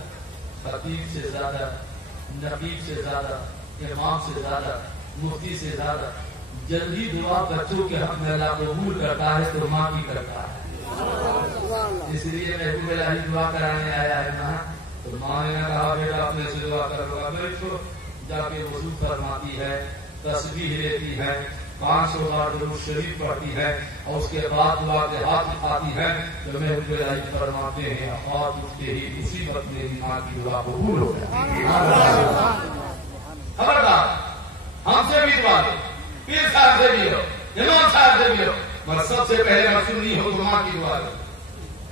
خطیب سے زیادہ نقیب سے زیادہ امام سے زیادہ مفتی سے زیادہ جلدی دعا بچوں کے حق میں اللہ قبول کرتا ہے تو ماں کی کرتا ہے. اس لیے محبوب الہی دعا کرانے آیا ہے نا تو ماں نے کہا بیٹا اپنے سے دعا کر لو. بیٹھو جا کے وضو فرماتی ہے تسبیح لیتی ہے 500 بار درود شریف پڑھتی ہے اور اس کے بعد دعا کے ہاتھ اٹھاتی ہے تو محبوب الہی فرماتے ہیں ہاتھ اٹھتے ہی اسی وقت میری ماں کی دعا قبول ہو جاتی ہے. خبردار ہم سے بھی دعا دو پیر صاحب سے بھی ہو امام صاحب سے بھی ہو مگر سب سے پہلے مسنی ہو تو ماں کی دعا لو.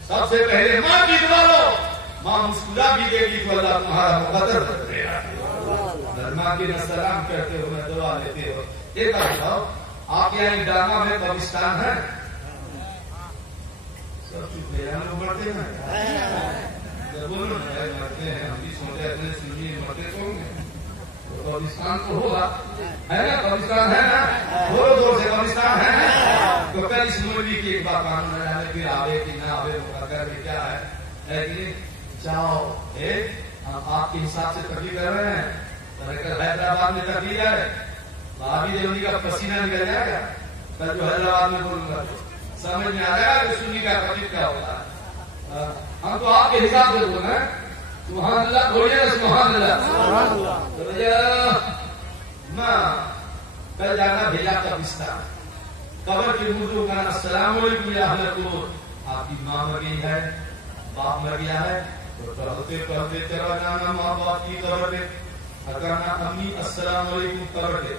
سب سے پہلے ماں کی دعا لو. ماں مسکرا بھی دے گی تو اللہ تمہارا مقدر کرے گا. ماں کے سلام کرتے ہو میں دعا لیتے ہو. ایک بات بتاؤ آپ یہاں ڈرامہ میں قبرستان ہے سب چپ لوگ مرتے ہیں مرتے ہیں ہم بھی سوچے اپنے سنیے مرتے تو ہوں گے قبرستان تو ہوگا ہے نا قبرستان ہے نا بولو زور سے قبرستان ہے. تو کل اس مولوی کی ایک بات معلوم نہ جانے پھر آوے کہ نہ آوے مقدر میں کیا ہے کہ جاؤ ہم آپ کے حساب سے تقریر کر رہے ہیں حیدرآباد میں تقریر ہے بھابھی دیونی کا پسینہ نکل جائے گا. کل جو حیدرآباد میں بولوں گا سمجھ میں آ جائے گا کہ سنی کا تقریر کیا ہوتا ہے. ہم تو آپ کے حساب سے بول رہے ہیں سبحان اللہ بولیے سبحان اللہ. کل جانا بھیجا قبرستان قبر کے منہ کہنا السلام علیکم یا اہل قبور آپ کی ماں مر گئی ہے باپ مر گیا ہے تو پڑھتے پڑھتے چلا جانا ماں باپ کی قبر پہ، کہنا امی السلام علیکم قبر پہ،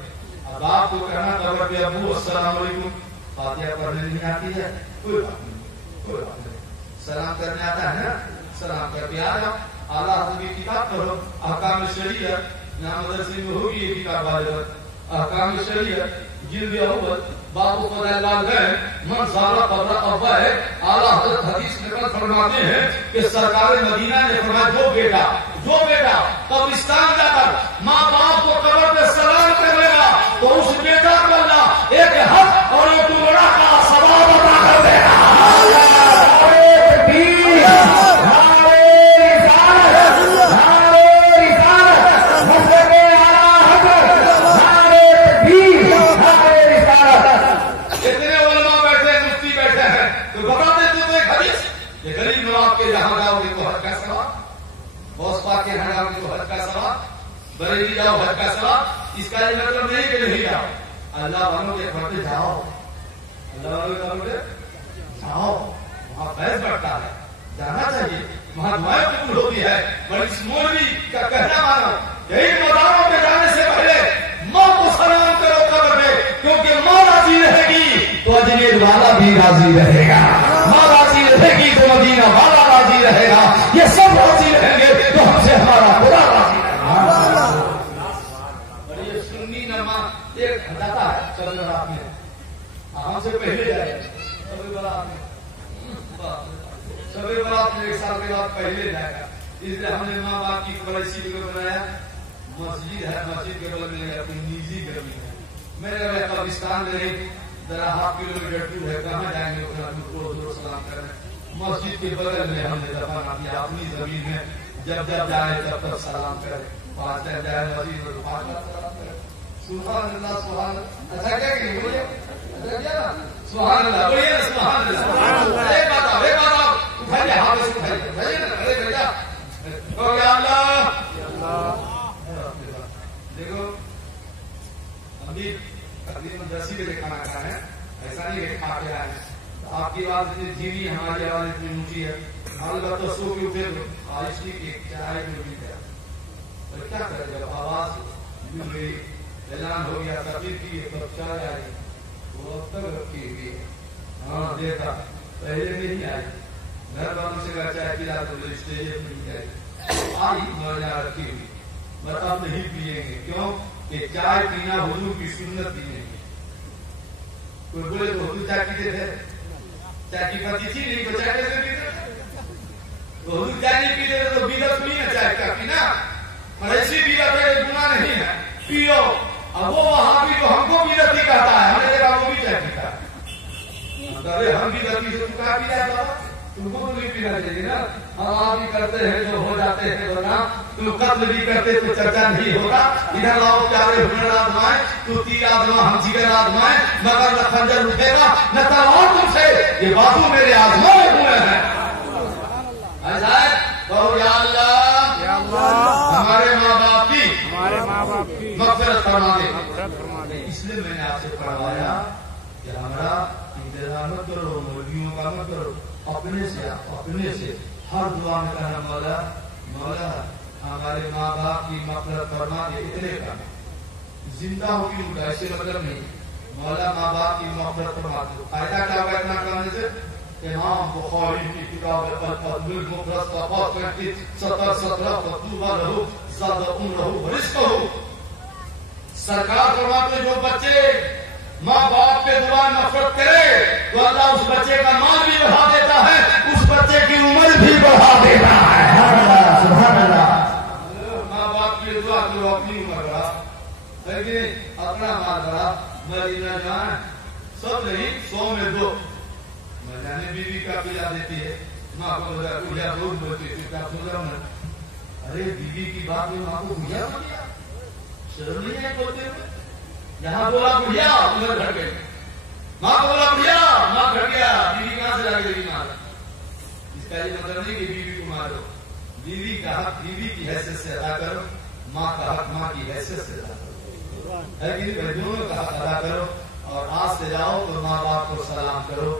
اب آپ کو کہنا قبر پہ ابو السلام علیکم، فاتحہ پڑھنے نہیں آتی ہے کوئی بات نہیں، کوئی بات نہیں، سلام کرنے آتا ہے نا، سلام کر کے آ جاؤ، اعلیٰ حضرت کی کتاب پڑھو، احکام شریعت، یہاں مدرسے میں ہوگی یہ کتاب والد احکام شریعت جلد اول باب فضائل الوالدین من زار قبر ابا ہے، اعلیٰ حضرت حدیث نقل فرماتے ہیں کہ سرکار مدینہ نے فرمایا جو بیٹا قبرستان جا کر ماں باپ کو قبر پہ سلام کرے گا تو اس بیٹا کو اللہ ایک حق اور ایک ٹکڑا کا ثواب عطا کر دے گا۔ بریلی جاؤ حج کا ثواب، اس کا یہ مطلب نہیں کہ نہیں جاؤ، اللہ والوں کے گھر پہ جاؤ، اللہ والوں کے گھر پہ جاؤ، وہاں فیض بڑھتا ہے، جانا چاہیے، وہاں دعائیں قبول ہوتی ہے۔ بڑی اس مولوی کا کہنا مانو یہی مداروں پہ جانے سے پہلے ماں کو سلام کرو قبر پہ، کیونکہ ماں راضی رہے گی تو اجمیر والا بھی راضی رہے گا، ماں راضی رہے گی تو مدینہ والا راضی رہے گا، یہ سب راضی رہیں گے تو ہم سے ہمارا خدا راضی رہے گا۔ ایک جاتا ہے سبھی برات میں، ہم سے پہلے جائے سبھی برات میں ایک سال کے بعد پہلے جائے گا، اس لیے ہم نے ماں باپ کی پالیسی کو بنایا، مسجد ہے، مسجد کے بغل میں اپنی نجی گرمی ہے، میرے گھر قبرستان میں ذرا 1/2 کلومیٹر دور ہے، کہاں جائیں گے اتنا سلام کریں، مسجد کے بغل میں ہم نے دفن کیا اپنی زمین میں، جب جائے تب تک سلام کرے، 5 دن جائے مسجد میں 5 بار سلام کرے، سبحان اللہ سبحان اللہ، اچھا کیا کہ بولے سبحان اللہ، بولیے نا سبحان اللہ، ایک بات آپ اٹھائیے ہاتھ سے اٹھائیے نا، ارے بیٹا ہو گیا اللہ، دیکھو ابھی تقریباً 10 بجے کھانا کھانا ہے، ایسا نہیں کہ کھا کے آئے، آپ کی آواز اتنی دھیمی، ہماری آواز اتنی اونچی ہے، البتہ سو کے اٹھے تو خواہش کی کہ چائے میں بھی گیا، اور کیا کرے جب آواز مل گئی، اعلان ہو گیا، تقریر کی تب چائے آئی، وہ اب تک رکھی ہوئی ہے، ہاں دیکھا پہلے نہیں آئی، گھر والوں سے کہا چائے پلا تو اسٹیج پہ نہیں آئی، آئی مگر یہاں رکھی ہوئی، بٹ اب نہیں پیئیں گے، کیوں کہ چائے پینا حضور کی سنت بھی نہیں ہے، کوئی بولے تو حضور چائے پیتے تھے، چائے کی پتی تھی نہیں تو چائے کیسے پیتے تھے، تو حضور چائے نہیں پیتے تھے تو بیدت پینا چائے کا پینا، اور ایسی بیدت ہے گناہ نہیں ہے، پیو، اب وہ وہاں بھی تو ہم کو بیدت ہی کہتا ہے، ہمیں جگہ وہ بھی چائے پیتا ہے، ارے ہم بیدت ہی سے تو کہا پی جائے بابا، تم کو تو نہیں پینا چاہیے نا، ہم آپ بھی کرتے ہیں جو ہو جاتے ہیں ورنہ تم قتل بھی کرتے تو چرچا نہیں ہوگا، ادھر لاؤ پیارے ہنر آزمائے تو تیر آزما ہم جگر آزمائے، مگر نہ خنجر اٹھے گا نہ تلوار تم سے، یہ باتوں میرے آزمائے ہوئے ہیں، ایسا ہے کہو یا اللہ ہمارے ماں باپ کی مغفرت فرما دے، اس لیے میں نے آپ سے پڑھوایا کہ ہمارا انتظار مت کرو، مرغیوں کا مت کرو، اپنے سے ہر دعا میں کہنا مولا ہمارے ماں باپ کی مغفرت فرما دے، اتنے کا زندہ ہو کی ان کا ایسے مطلب نہیں، مولا ماں باپ کی مغفرت فرما دے، فائدہ کیا ہوگا اتنا کرنے سے؟ امام بخاری کی کتاب الادب المفرد صفحہ 17 فطوبى له زاد عمره ورزقه، سرکار فرماتے جو بچے ماں باپ کے دعا نفرت کرے تو اللہ اس بچے کا مال بھی بڑھا دیتا ہے، اس بچے کی عمر بھی بڑھا دیتا ہے، سبحان اللہ، ماں باپ کی دعا کرو اپنی عمر بڑھا، لیکن اپنا مال بڑھا، مدینہ جان سب نہیں 100 میں 2 مجانے بیوی کا پلا دیتی ہے، ماں کو بڑھیا روز بولتی ہے، کیا سوچا ہوں ارے بیوی کی بات میں ماں کو بڑھیا بولیا، شرم نہیں ہے بولتے ہوئے، یہاں بولا بڑھیا ادھر گھر گئے، ماں کو بولا بڑھیا ماں گھر گیا، بیوی کہاں سے جا کے مارا، اس کا یہ مطلب نہیں کہ بیوی کو مارو، بیوی کا حق بیوی کی حیثیت سے ادا کرو، ماں کا حق ماں کی حیثیت سے ادا کرو، لیکن دونوں کا حق ادا کرو، اور آج سے جاؤ تو ماں باپ کو سلام کرو،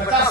50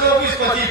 24, 25,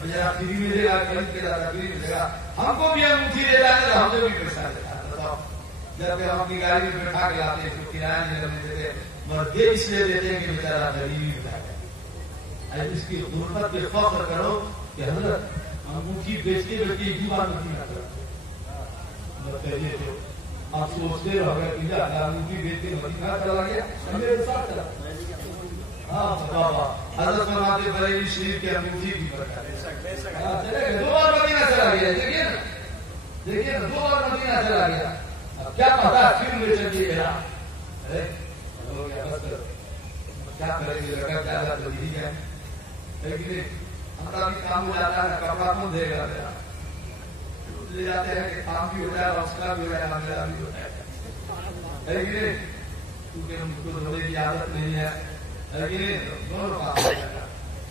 فری ملے گا خرید کے جاتا فری ملے گا ہم کو بھی انگوٹھی دے جاتے تو ہم کو بھی پیسہ دیتا ہے بتاؤ جب ہم اپنی گاڑی میں بیٹھا کے لاتے ہیں تو کرایہ نہیں دیتے مگر اس لیے دیتے ہیں کہ بیچارہ غریبی بتایا اس کی غربت پہ فخر کرو کہ حضرت انگوٹھی بیچتے بیچتے ایک بار نہیں کرو بتائیے تو آپ سوچتے رہو گے کہ انگوٹھی بیچتے مدینہ چلا گیا میرے ساتھ چلا ہاں بابا حضرت فرماتے بریلی شریف کی انگوٹھی بھی بتاتے دو بار مدینہ چلا گیا دیکھیے نا 2 بار مدینہ چلا گیا اب کیا پتا پھر مجھے چلیے گا کیا کریں گے لڑکا زیادہ تو یہی ہے لیکن ہمارا بھی کام ہو جاتا ہے کپڑا کون دے گا لے جاتے ہیں کہ کام بھی ہو جائے اور اس کا بھی ہو جائے میرا بھی ہو جائے لیکن کیونکہ ہم کو دھونے کی عادت نہیں ہے لیکن دونوں کام ہو جائے گا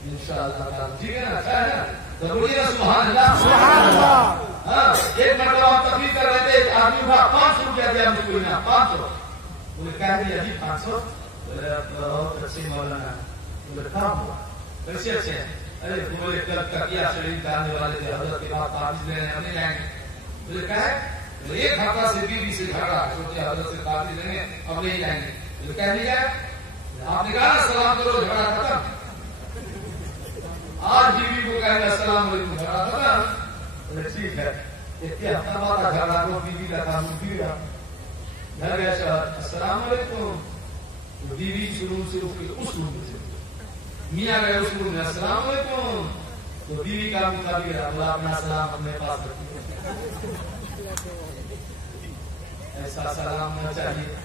ان شاء اللہ ٹھیک ہے نا اچھا ہے نا ضروری ہے سبحان اللہ ہاں ایک مرتبہ ہم تقریر کر رہے تھے ایک آدمی کا 500 روپیہ دیا مجھ کو 500 انہیں کہہ دیا جی 500 بہت اچھے مولانا کام ہوا کیسے اچھے ہیں ارے تمہارے کل تکیا شریف جانے والے تھے حضرت کے بعد تعویذ لینے ہم نہیں جائیں گے مجھے کہے ایک ہفتہ سے بیوی سے جھگڑا سوچے حضرت سے تعویذ لیں گے اب نہیں جائیں گے مجھے کہہ دیا آپ نے کہا سلام کرو جھگڑا ختم آج بیوی کو کہنا السلام علیکم جھگڑا ختم ٹھیک ہے ایک ہفتہ بعد جھگڑا کو بیوی کا کام گھر گیا السلام علیکم بیوی شروع سے اس روم سے میاں گئے اس روم میں السلام علیکم تو بیوی کا مطابق اللہ اپنا سلام اپنے پاس رکھیے ایسا سلام ہونا چاہیے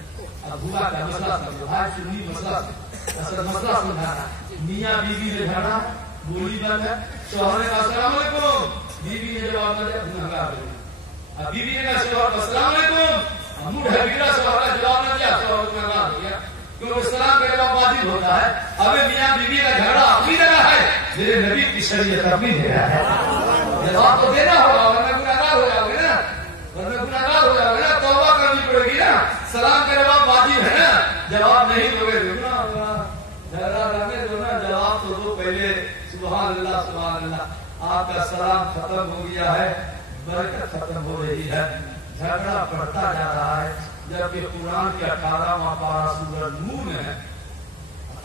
اب بھولا کا مسئلہ سمجھو آج سنی مسئلہ اصل مسئلہ سمجھانا میاں بیوی نے جھگڑا بولی بند ہے شوہر نے کہا السلام علیکم بیوی نے جواب نہ دیا گنہگار ہو گئی اب بیوی نے کہا شوہر کو السلام علیکم منہ ڈھکیلا شوہر کا جواب نہ دیا شوہر گنہگار ہو گیا کیونکہ اسلام کا جواب واجب ہوتا ہے ابھی میاں بیوی کا جھگڑا اپنی جگہ ہے میرے نبی کی شریعت اپنی جگہ ہے جواب تو دینا ہوگا ورنہ گنہگار ہو جاؤ گے نا ورنہ گنہگار ہو جاؤ گے نا توبہ کرنی پڑے گی نا سلام کا جواب واجب ہے نا جواب نہیں دو گے جھگڑا رہنے دو نا جواب تو دو پہلے سبحان اللہ آپ کا سلام ختم ہو گیا ہے برکت ختم ہو رہی ہے جھگڑا بڑھتا جا رہا ہے جبکہ قرآن کے 18واں پارہ سورۃ نور میں ہے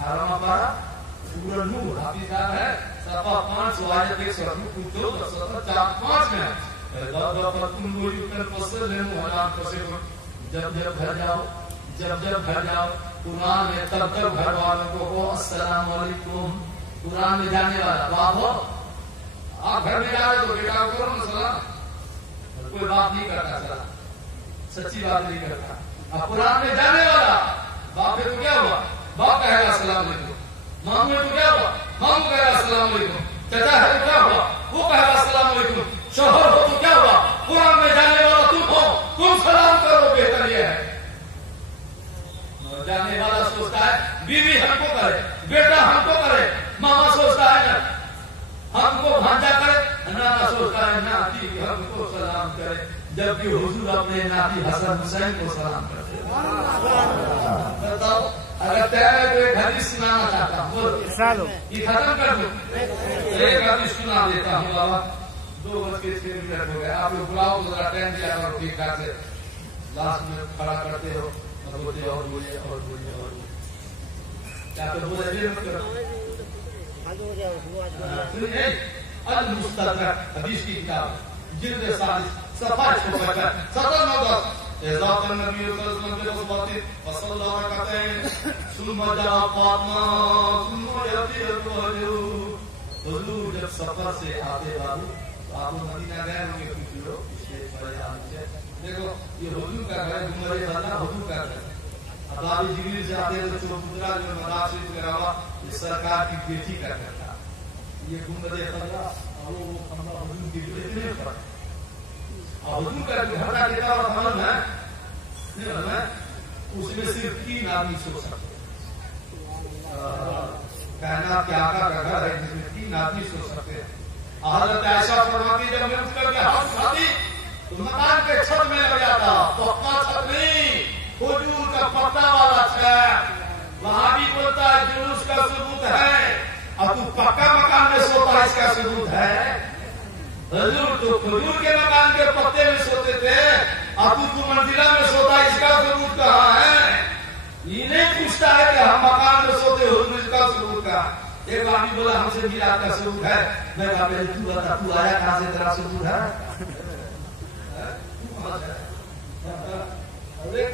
18واں پارہ سورۃ نور حافظ صاحب ہے صفحہ 500 آیت 102 میں جب گھر جاؤ قرآن میں تب گھر والوں کو السلام علیکم قرآن میں جانے والا باپ ہو آپ گھر میں جا رہے تو بیٹا کو کرو نا سلام کوئی بات نہیں کرتا سلام سچی بات نہیں کرتا اب قرآن میں جانے والا باپ ہے تو کیا ہوا باپ کہے گا السلام علیکم ماموں ہے تو کیا ہوا ماموں کہے گا السلام علیکم چچا ہے تو کیا ہوا وہ کہے گا السلام علیکم شوہر ہو تو کیا ہوا قرآن میں جانے والا تم ہو تم سلام کرو بہتر یہ ہے جانے والا سوچتا ہے بیوی ہم کو کرے بیٹا ہم کو کرے ماما سوچتا ہے ہم کو بھانجا کرے نانا سوچتا ہے ناتی ہم کو سلام کرے جبکہ حضور اپنے ناتی حسن حسین کو سلام کرتے بتاؤ اگر تیرے کو ایک حدیث سنانا چاہتا ہوں یہ ختم کر دو ایک حدیث سنا دیتا ہوں بابا 2:06 ہو گئے آپ لوگ بلاؤ ذرا ٹائم دیا کرو ٹھیک ٹھاک سے لاسٹ میں کھڑا کرتے ہو بولے اور بولے اور بولے اور کیا تو بولے المستدرک حدیث کی کتاب جلد 7 صفحہ 175 اضافہ نبی صلی اللہ علیہ وسلم وصلی اللہ رکعتین ثم جاء فاطمہ ثم یأتی الرجل حضور جب سفر سے آتے بابو تو آپ مدینہ گئے ہوں گے کچھ لوگ دیکھو یہ حضور کا گھر عمر والا حضور کا گھر اب آپ جبریل سے آتے ہیں تو چوپترا جو مدار شریف کے علاوہ یہ سرکار کی بیٹی کا گھر تھا یہ گنبد خضرا اور وہ حضور کی بیٹی نہیں پڑا اور حضور کا جو گھر کا دیتا اور حمل ہے اس میں صرف 3 آدمی سو سکتے کہنا کہ آقا کا گھر ہے جس میں 3 آدمی سو سکتے ہیں حضرت عائشہ فرماتی جب میں اٹھ کر کے ہاتھ اٹھاتی تو مکان کے چھت میں لگ جاتا پکا چھت نہیں کھجور کا پتا والا چھت وہاں بھی بولتا ہے جلوس کا ثبوت ہے اب تو پکا مکان میں سوتا اس کا ثبوت ہے؟ حضور تو کھجور کے مکان کے پتے میں سوتے تھے، اب تو منزلہ میں سوتا، اس کا ثبوت کہاں ہے؟ یہ نہیں پوچھتا ہے کہ ہم مکان میں سوتے، حضور اس کا ثبوت کہاں؟ ایک آدمی بولا ہم سے میرا کا ثبوت ہے، میں کہا پہلے تو بتا تو آیا کہاں سے، تیرا ثبوت ہے؟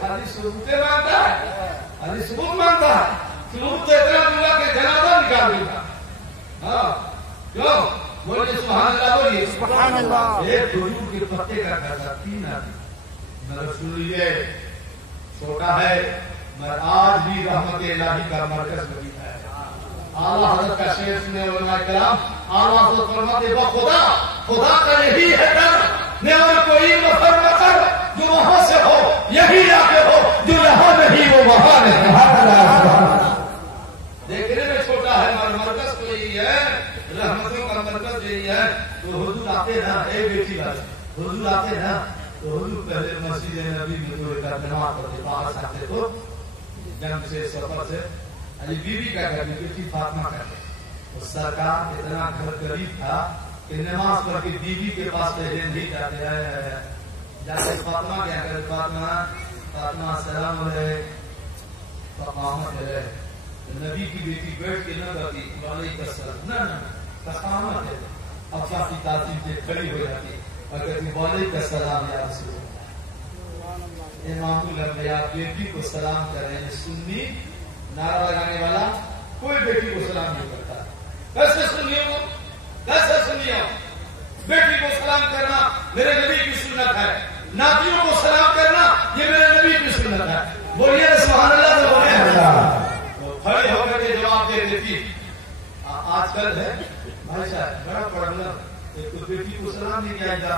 خالی ثبوت مانگتا ہے، خالی ثبوت مانگتا ہے، ثبوت تو اتنا دوں گا کہ جنازہ نکال دوں گا۔ ہاں کیوں؟ بولے سبحان اللہ، بولیے سبحان اللہ۔ ایک کھجور کے پتے کا خرچہ 3 آدمی، میں رسول یہ چھوٹا ہے، میں آج بھی رحمت الہی کا مرکز بنی ہے۔ اعلیٰ حضرت کا شعر سنے علماء کرام، اعلیٰ حضرت فرماتے خدا خدا کا یہی ہے ڈر، نہ اور کوئی مفر نہ کر، جو وہاں سے ہو یہی آگے ہو، جو یہاں نہیں وہ وہاں نہیں۔ دیکھنے میں چھوٹا ہے مگر مرکز تو یہی ہے، رحمتوں کا مرکز یہی ہے۔ تو حضور آتے نا، اے بیٹی بات، حضور آتے نا تو حضور پہلے مسجد نبی میں جو نماز پڑھتے، باہر سے آتے تو جنگ سے سفر سے علی بیوی کا گھر میں بیٹی فاطمہ کا گھر، اور سرکار اتنا گھر قریب تھا کہ نماز پڑھ کے بیوی کے پاس پہلے نہیں جاتے ہیں، جاتے فاطمہ کیا کرے، فاطمہ فاطمہ سلام علیہ فاطمہ ہے، نبی کی بیٹی بیٹھ کے نہ کرتی وعلیکم السلام، نہ فاطمہ ہے، اب کی تعظیم سے کھڑی ہو جاتی اور کہتی وعلیکم السلام یا رسول اللہ۔ امام الانبیاء بیٹی کو سلام کر رہے ہیں، سنی نعرہ لگانے والا کوئی بیٹی کو سلام نہیں کرتا۔ کیسے سنیے وہ، کیسے سنیے؟ بیٹی کو سلام کرنا میرے نبی کی سنت ہے، ناتیوں کو سلام کرنا یہ میرے نبی کی سنت ہے۔ بولیے سبحان اللہ سے بولے کھڑے ہو کر کے جواب دے دیتی۔ آج کل ہے بھائی صاحب بڑا پرابلم، ایک تو بیٹی کو سلام نہیں کیا جاتا،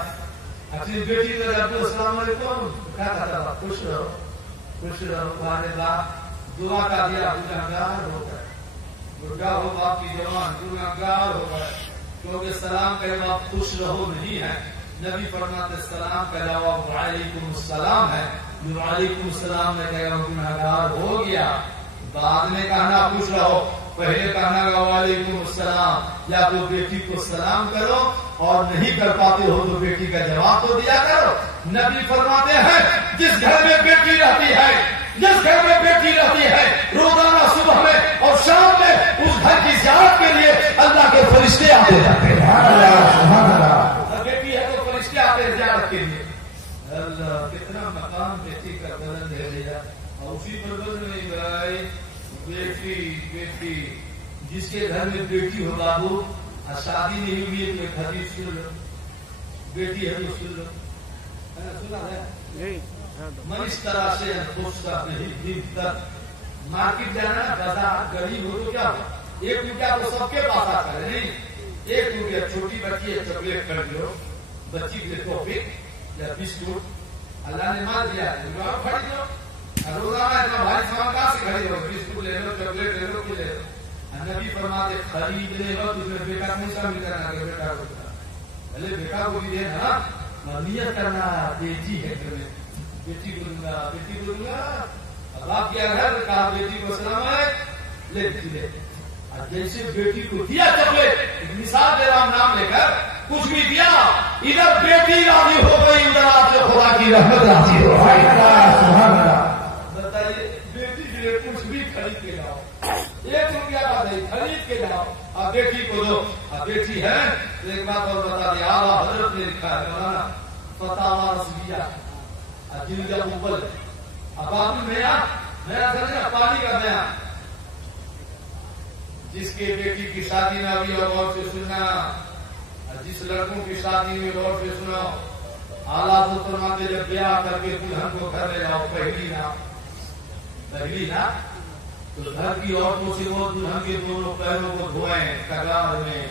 اپنی بیٹی کو جب السلام علیکم کیا کہتا تھا، خوش رہو خوش رہو، تمہارے باپ دعا کا دیا گنہگار ہو گئے، بڑھا ہو باپ کی جوان گنہگار ہو گئے، کیونکہ سلام کا جواب خوش رہو نہیں ہے، نبی فرماتے سلام کا جواب وعلیکم السلام ہے، جو وعلیکم السلام نے کہا گنہگار ہو گیا، بعد میں کہنا خوش رہو، پہلے کہنا وعلیکم السلام۔ یا تو بیٹی کو سلام کرو اور نہیں کر پاتے ہو تو بیٹی کا جواب تو دیا کرو۔ نبی فرماتے ہیں جس گھر میں بیٹی رہتی ہے، جس گھر میں بیٹی رہتی ہے، روزانہ صبح میں اور شام میں اس گھر کی زیارت کے لیے اللہ کے فرشتے آتے جاتے ہیں۔ بیٹی ہے تو فرشتے آتے ہیں زیارت کے لیے۔ اللہ کتنا مقام بیٹی کا بلند ہے لیا، اور اسی پر بلند نہیں بھائی بیٹی بیٹی جس کے گھر میں بیٹی ہو بابو، شادی نہیں ہوئی ہے تو ایک حدیث سن لو، بیٹی ہے تو سن لو، سنا ہے من اس طرح سے مارکیٹ جانا نا، بازار غریب ہو تو کیا ہو، 1 روپیہ تو سب کے پاس آتا ہے، نہیں 1 روپیہ چھوٹی بچی ہے چاکلیٹ خرید لو، بچی کے ٹوپی یا بسکٹ اللہ نے مال دیا ہے خرید لو، روزانہ اتنا بھاری سامان کہاں سے خرید لو، بسکٹ لے لو، چاکلیٹ لے لو، لے لو۔ نبی فرماتے خریدنے وقت اس میں بیٹا کون سا مل کرنا کہ بیٹا کو پہلے بیٹا کو بھی دینا، نیت کرنا بیٹی ہے گھر میں، بیٹی کو دوں گا، بیٹی کو دوں گا، اب آپ کیا گھر کہا بیٹی کو سلام ہے لے لے، جیسے بیٹی کو دیا چاکلیٹ، مثال دے رہا ہوں نام لے کر، کچھ بھی دیا، ادھر بیٹی راضی ہو گئی، ادھر آپ سے خدا کی رحمت راضی ہو گئی۔ بتائیے بیٹی کے لیے کچھ بھی خرید کے لاؤ، 1 روپیہ کا دے خرید کے لاؤ، اب بیٹی کو دو، اب بیٹی ہے تو ایک بات اور بتا دیا، اعلیٰ حضرت نے لکھا ہے مولانا فتاوی رسمیہ جلد اول، اب آپ نیا سمجھا پانی کا بیان، جس کے بیٹی کی شادی نہ ہوئی اور غور سے سننا، جس لڑکوں کی شادی ہوئی غور سے سنو، اعلیٰ حضرت فرماتے جب بیاہ کر کے دلہن کو گھر لے جاؤ، پہلی نا تو گھر کی عورتوں سے وہ دلہن کے دونوں پیروں کو دھوئیں کگار میں،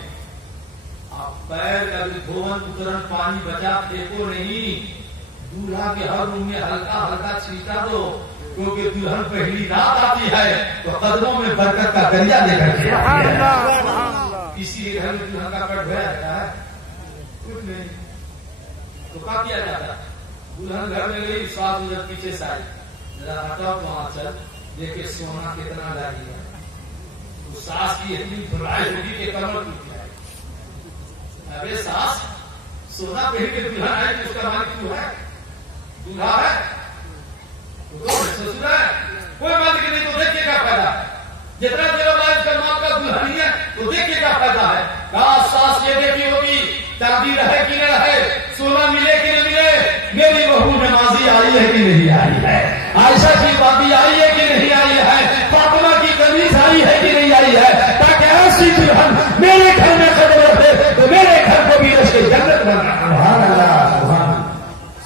آپ پیر کا بھی دھون اترن پانی بچا پھینکو نہیں، دولہا کے ہر روم میں ہلکا ہلکا چھینٹا دو، کیونکہ دلہن پہلی رات آتی ہے تو قدموں میں برکت کا دریا لے کر کے اسی لیے گھر میں دلہن کا پیٹ دھویا جاتا ہے، کچھ نہیں تو کیا کیا جاتا ہے، دلہن گھر میں گئی، ساس ادھر پیچھے سے آئی، ذرا ہٹاؤ وہاں چل دیکھے سونا کتنا لائی ہے، تو ساس کی اتنی بھرائی ہوگی کہ کمر ٹوٹ جائے، ابے ساس سونا پہن کے دلہن آئی تو اس کا مالک کیوں ہے؟ دلہا ہے سسر ہے، کوئی مالک نہیں تو دیکھیے کیا فائدہ ہے؟ جتنا تیرا مالک کا ماں کا دلہن ہی ہے تو دیکھیے کیا فائدہ ہے؟ کاش ساس یہ دیکھی ہوگی چاندی رہے کہ نہ رہے، سونا ملے کہ نہ ملے، میری بہو نمازی آئی ہے کہ نہیں آئی ہے، عائشہ کی بابی آئی ہے کہ نہیں آئی ہے، فاطمہ کی قمیص آئی ہے کہ نہیں آئی ہے، تاکہ ایسی دلہن میرے گھر میں قدم رکھے تو میرے گھر کو بھی رشتے جنت بنا۔ سبحان اللہ،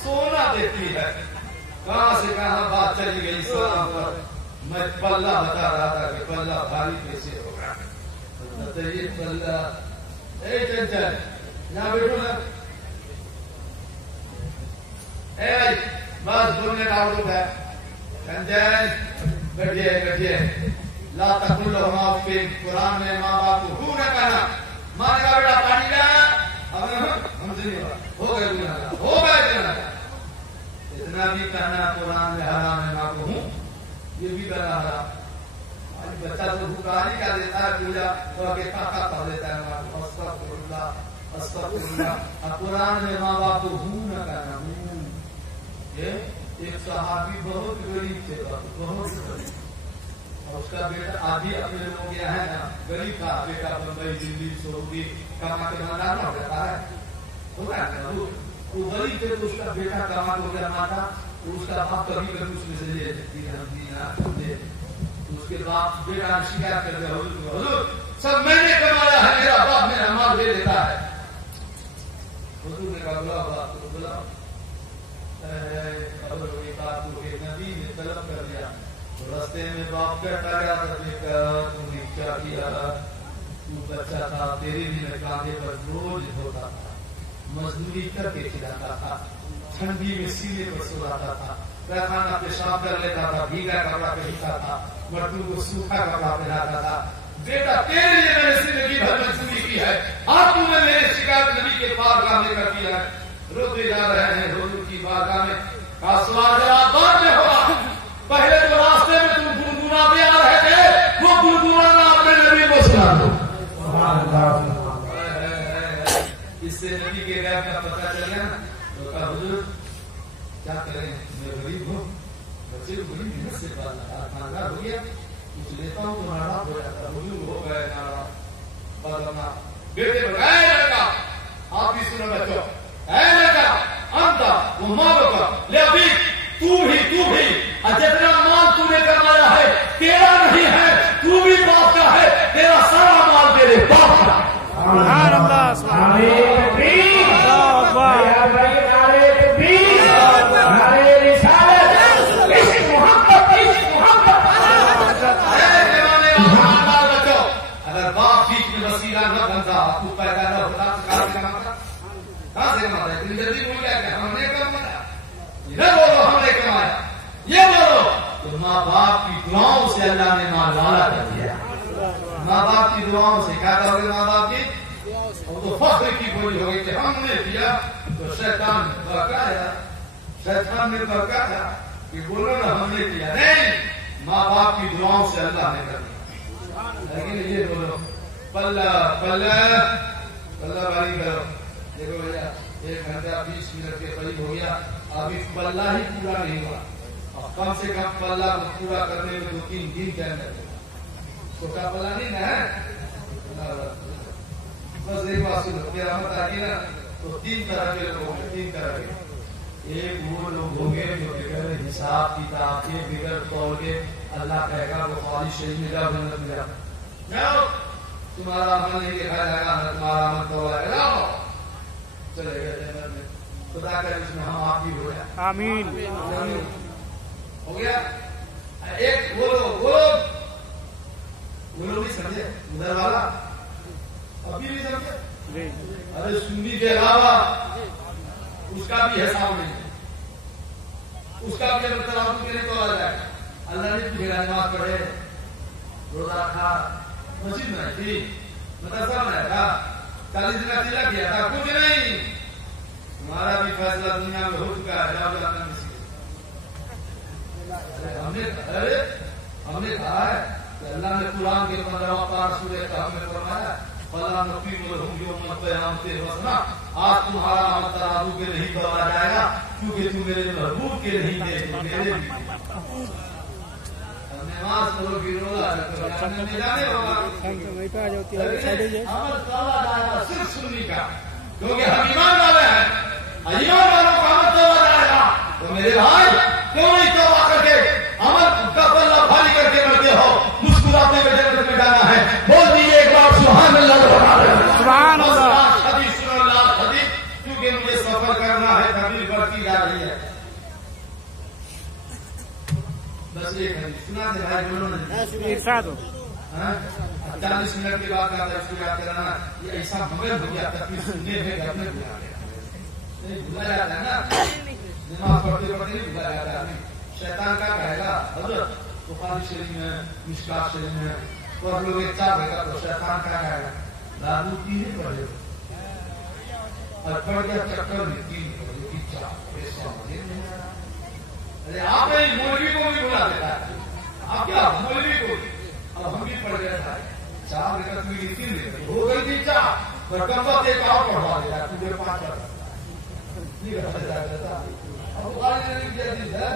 سونا دیتی ہے، کہاں سے کہاں بات چلی گئی سونا پر۔ میں پلہ بتا رہا تھا کہ پلہ بھاری کیسے ہوگا، یہ پلہ اے چنچل یہاں بیٹھو نا، اے بس 2 منٹ آؤٹ ہے، چنچل بیٹھیے بیٹھیے، لا تقل لهما اف، قرآن میں ماں باپ کو ہو نہ کہنا، ماں نے کہا بیٹا پانی کا ہم سے نہیں ہو گئے ہو گئے، اتنا بھی کہنا قرآن میں حرام ہے ماں کو ہوں، یہ بھی کرنا حرام۔ بچہ تو بھکاری کا دیتا ہے پوجا تو آگے کاکا کر دیتا ہے ماں کو، استغفر اللہ استغفر اللہ۔ اب قرآن میں ماں باپ کو ہوں نہ کہنا ہوں۔ ایک صحابی بہت غریب تھے، بہت غریب، اور اس کا بیٹا آدھی اپنے لوگ یہاں ہے نا غریب تھا، بیٹا بمبئی دلی سعودی کما کے مانا ہو جاتا ہے، ہوتا ہے نا، وہ غریب تھے تو اس کا بیٹا کما ہو گیا ماتا، اس کا باپ کبھی کبھی اس میں سے لے دے، اس کے باپ بیٹا شکایت کرتے حضور سب میں نے کمایا ہے، میرا باپ میرا مال دے دیتا ہے۔ حضور نے کہا بلاؤ باپ کو، بلاؤ۔ نبی نے طلب کر دیا، راستے میں باپ کہتا گیا تھا بیٹا تم نے کیا کیا، تو بچہ تھا تیرے بھی میں کاندھے پر بوجھ ہوتا تھا، مزدوری کر کے کھلاتا تھا، ٹھنڈی میں سینے پر سلاتا تھا، پیخانہ پیشاب کر لیتا تھا، بھیگا کپڑا پہنتا تھا، مردوں کو سوکھا کپڑا پہناتا تھا، بیٹا تیرے لیے میں نے زندگی بھر مزدوری کی ہے، آپ نے میرے شکایت نبی کے بارگاہ میں کر دیا ہے، روتے جا رہے ہیں حضور کی بارگاہ میں۔ کا سوال جواب بعد میں ہوگا، پہلے تو راستے میں تم گنگناتے آ رہے تھے، وہ گنگنانا اپنے نبی کو سنا دو۔ اس سے نبی کے غیب کا پتہ چل گیا نا، تو کہا حضور کیا کریں، میں غریب ہوں، بچے کو بڑی محنت سے پالا ہو گیا، کچھ لیتا ہوں تو ناراض ہو جاتا، حضور ہو گئے ناراض، بدلنا بیٹے بتائے لڑکا، آپ بھی سنو بچوں، اے لڑکا انتا وہ مالو کا لے ابھی تو بھی جتنا مال تو نے کمایا ہے تیرا نہیں ہے، تو بھی باپ کا ہے، تیرا سارا مال تیرے باپ کا۔ سبحان اللہ، سبحان اگر باپ بیچ میں وسیلہ نہ بنتا تو پیدا نہ ہوتا، کہاں سے کماتا، کہاں سے کماتا ہے؟ اتنی جلدی بول گیا کہ ہم نے کمایا، یہ بولو ہم نے کمایا، یہ بولو تو ماں باپ کی دعاؤں سے اللہ نے مال والا کر دیا۔ ماں باپ کی دعاؤں سے کیا کرو گے؟ ماں باپ کی وہ تو فخر کی بولی ہو گئی کہ ہم نے دیا تو شیطان بہکا ہے، شیطان نے بہکا تھا کہ بولو نا ہم نے دیا، نہیں، ماں باپ کی دعاؤں سے اللہ نے کر دیا۔ لیکن یہ بولو پلہ پلہ پلہ باری کرو، دیکھو بھیا 1 گھنٹہ 20 منٹ کے قریب ہو گیا، ابھی پلہ ہی پورا نہیں ہوا، اب کم سے کم پلہ کو پورا کرنے میں 2-3 دن کے اندر چھوٹا پلہ نہیں نا، بس ایک بات سنو، قیامت آ گئی نا تو 3 طرح کے لوگ ہوں گے، 3 طرح کے، ایک وہ لوگ ہوں گے جو بغیر حساب کتاب کے بغیر توڑ کے اللہ کہے گا وہ خالی شریف میں جاؤ جنت میں جاؤ، تمہارا عمل نہیں دیکھا جائے گا، تمہارا عمل توڑا جائے گا، چلے گئے جنت میں، خدا کا اس میں ہم آپ بھی ہو جائے، آمین، ہو گیا۔ ایک وہ لوگ نہیں سمجھے ادھر والا، ابھی بھی سمجھے، ارے سنی کے علاوہ اس کا بھی حساب نہیں، اس کا بھی اگر ترازو کے لیے توڑا جائے، اللہ نے تجھے نماز پڑھے، روزہ رکھا، مسجد میں تھی، مدرسہ میں تھا، 40 دن کا تیلا کیا تھا، کچھ نہیں، تمہارا بھی فیصلہ دنیا میں ہو چکا ہے، جاؤ جانا مسجد۔ ہم نے کہا ہے کہ اللہ نے قرآن کے 15واں پارہ سورہ کہف میں فرمایا فلا نقیم لهم یوم القیامت وزنا، آج تمہارا عمل ترازو کے نہیں تولا جائے گا، کیونکہ تم میرے محبوب کے نہیں تھے، میرے بھی نماز پڑھو گرولا جانے جانے ہوگا عمل تولا جائے گا صرف سنی کا، کیونکہ ہم ایمان والے ہیں، ایمان والوں کا عمل تولا جائے گا۔ تو میرے بھائی کیوں نہیں توبہ کر کے عمل کا پلہ بھاری کر کے مرتے ہو؟ مسکراتے ہوئے جنت میں جانا ہے، بول دیجیے ایک بار سبحان اللہ سبحان اللہ۔ حدیث سن اللہ حدیث، کیونکہ مجھے سفر کرنا ہے، تکلیف بڑھتی جا رہی ہے۔ بس ایک حدیث سنا دے بھائی، بولو نا ایک ساتھ ہو 40 منٹ کے بعد کا درس یاد کرانا، یہ ایسا مغل ہو گیا تکلیف سننے میں گھر میں بھلا گیا، بھلا جاتا ہے نا، نماز پڑھتے پڑھتے نہیں بھلا جاتا ہے۔ شیطان کا کہے گا حضرت بخاری شریف میں، مشکات شریف میں اور لوگ ایک چار رہے گا، تو شیطان کا کہے گا لادو تین پڑھے اور پڑھ گیا چکر میں تین پڑھے کی چار، ایسا مجھے نہیں آ رہا۔ ارے آپ مولوی کو بھی بلا دیتا ہے، آپ کیا مولوی کو بھی، اب ہم بھی پڑھ گیا تھا چار رکعت میں تین رکعت ہو گئی تھی چار، پر کمبت ایک اور پڑھوا دیا تجھے 5 پڑھا نہیں رکھا جاتا۔ اب بخاری شریف کی حدیث ہے،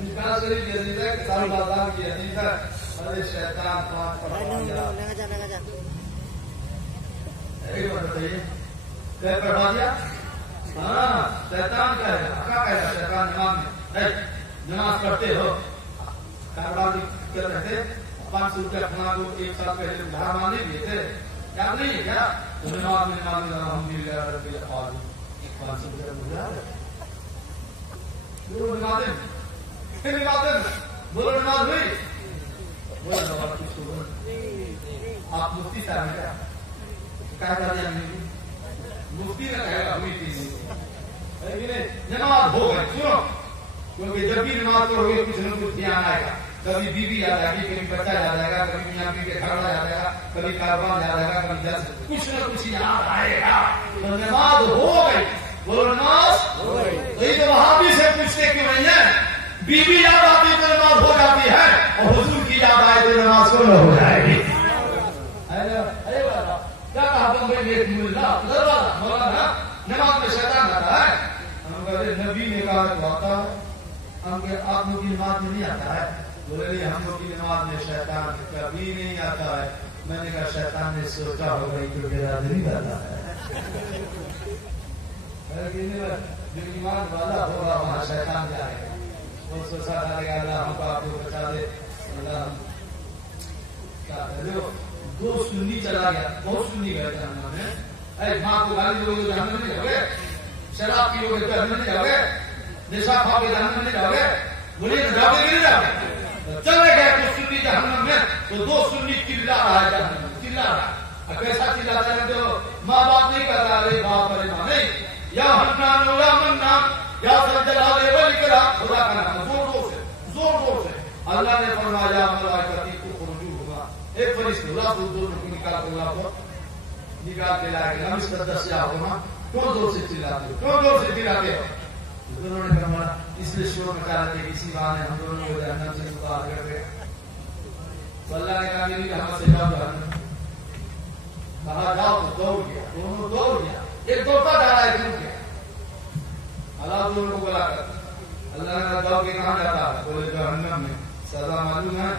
مشکات شریف کی حدیث ہے، کتاب الآداب کی حدیث ہے، ارے شیطان 5 پڑھوا دیا، ایک بات بتائیے کیا پڑھوا دیا؟ ہاں شیطان کا ہے، کیا کہہ رہا شیطان امام میں نماز پڑھتے ہو، کاروبار کر رہے تھے، 500 روپیہ اپنا کو ایک سال پہلے ادھار مان لیے تھے، یاد نہیں ہے کیا؟ تو نماز میں الحمدللہ رب العالمین 500 روپیہ بولو نماز بولو نماز ہوئی، بولو نماز کچھ بولو۔ آپ مفتی صاحب ہیں کیا کہہ دیا؟ مفتی نے کہے گا ہوئی تھی نماز ہو گئی، سنو، کیونکہ جب بھی نماز پڑھو گے کچھ نہ کچھ دھیان آئے گا، کبھی بیوی یاد آئے گی، کبھی بچہ یاد آئے گا، کبھی میاں بیوی کے جھگڑا یاد آئے گا، کبھی کاروبار یاد آئے گا، کبھی درس، کچھ نہ کچھ یاد آئے گا۔ تو نماز ہو گئی، بولو نماز ہو گئی۔ تو یہ وہابی سے پوچھتے کیوں نہیں ہے؟ بیوی یاد آتی تو نماز ہو جاتی ہے، اور حضور کی یاد آئے تو نماز کو نہ ہو جائے گی۔ کیا کہا تم بھائی ایک مولانا نماز میں شیطان آتا ہے؟ ہم کہتے نبی نے کہا تو آتا ہے، ہم کہ آپ لوگ کی نماز میں نہیں آتا ہے؟ بولے نہیں ہم لوگ کی نماز میں شیطان کبھی نہیں آتا ہے۔ میں نے کہا شیطان نے سوچا ہوگا کہ میرا نہیں آتا ہے، جو ایمان والا ہوگا وہاں شیطان جائے گا، وہ سوچا ڈالے گا اللہ ہم کو آپ کو بچا دے، اللہ دو سنی چلا گیا، بہت سنی گئے جہنم میں، ماں کو گالی دو گے جہنم میں نہیں جاؤ گے، شراب پیو گے جہنم میں نہیں جاؤ گے، نشا کھاؤ گے جہنم میں نہیں جاؤ گے، بولیے جاؤ گے نہیں جاؤ گے؟ چلے گئے تو سنی جہنم میں، تو دو سنی چلا رہا ہے جہنم میں، چلا رہا ہے، کیسا چلاتا ہے؟ جو ماں باپ نہیں کرتا، ارے باپ ارے ماں نہیں، یا حنان یا منان یا سجلال والاکرام، خدا کا نام زور زور سے اللہ نے فرمایا ملائکتی کو خرجو ہوگا، ایک فرشتہ اللہ کو دو نکال کے اللہ کو نکال کے لائے گا، ہم اس کا دسیا ہونا، کیوں زور سے چلاتے ہو، کیوں زور سے چلاتے ہو؟ دونوں نے فرمایا اس لیے شور مچا رہے تھے، اسی بہانے ہم دونوں کو جہنم سے اتار کر دے۔ تو اللہ نے کہا میری رحمت سے جاؤ جہنم، کہا جاؤ تو دوڑ گیا، دونوں دوڑ گیا، ایک دوڑتا جا رہا ہے کیوں کیا؟ اللہ دونوں کو بلا کر اللہ نے کہا جاؤ کہ کہاں جاتا ہے؟ بولے جہنم میں، سزا معلوم ہے؟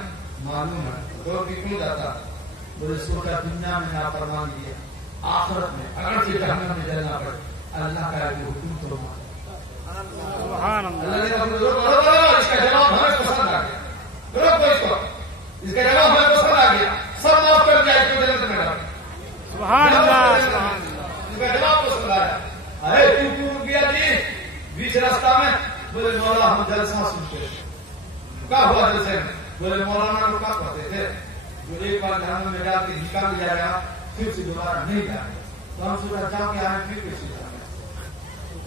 معلوم ہے، دوڑ کے کیوں جاتا ہے؟ بولے سوچا دنیا میں نافرمان کیا، آخرت میں اگر سے جہنم میں جلنا پڑے اللہ کا حکم تو مان۔ سبحان اللہ۔ اللہ نے کہا اس کا جواب ہمیں پسند آ گیا، اس کا جواب ہمیں پسند آ گیا، سب معاف کر دیا کیوں جنت میں ڈالا؟ سبحان اللہ سبحان اللہ۔ اس کا جواب پسند آیا، ارے کیوں رک گیا جی بیچ راستہ میں؟ بولے مولا ہم جلسہ سنتے تھے۔ کیا ہوا جلسے میں؟ بولے مولانا لوگ کیا کرتے تھے؟ جو ایک بار جہنم میں ڈال کے نکال دیا گیا پھر سے دوبارہ نہیں جائے، تو ہم سوچا جاؤ کہ آئے پھر کسی جائے،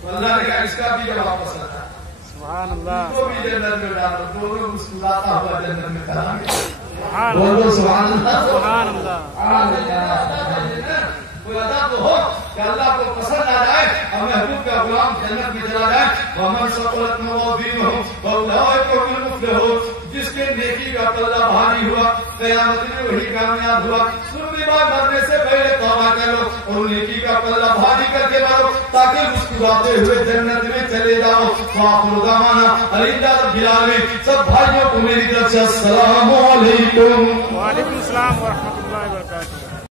تو اللہ نے کہا اس کا بھی جواب پسند ہے، سبحان اللہ۔ کو بھی جنت میں ڈالو، دونوں مسکراتا ہوا جنت میں ڈالیں گے۔ سبحان بولو اللہ سبحان اللہ۔ سبحان اللہ۔ کوئی ادا تو ہو کہ اللہ کو پسند آ جائے اور محبوب کا غلام جنت میں چلا جائے۔ وَمَنْ ثَقُلَتْ مَوَازِينُهُ فَأُولَٰئِكَ هُمُ الْمُفْلِحُونَ، جس کے نیکی کا پلہ بھاری ہوا، قیامت میں وہی کامیاب ہوا. سنی بات مرنے سے پہلے توبہ کرو اور نیکی کا پلہ بھاری کر کے مرو تاکہ مسکراتے ہوئے جنت میں چلے جاؤ. وآخر دعوانا الحمدللہ رب العالمین. سب بھائیوں کو میری طرف سے السلام علیکم. وعلیکم السلام ورحمۃ اللہ وبرکاتہ.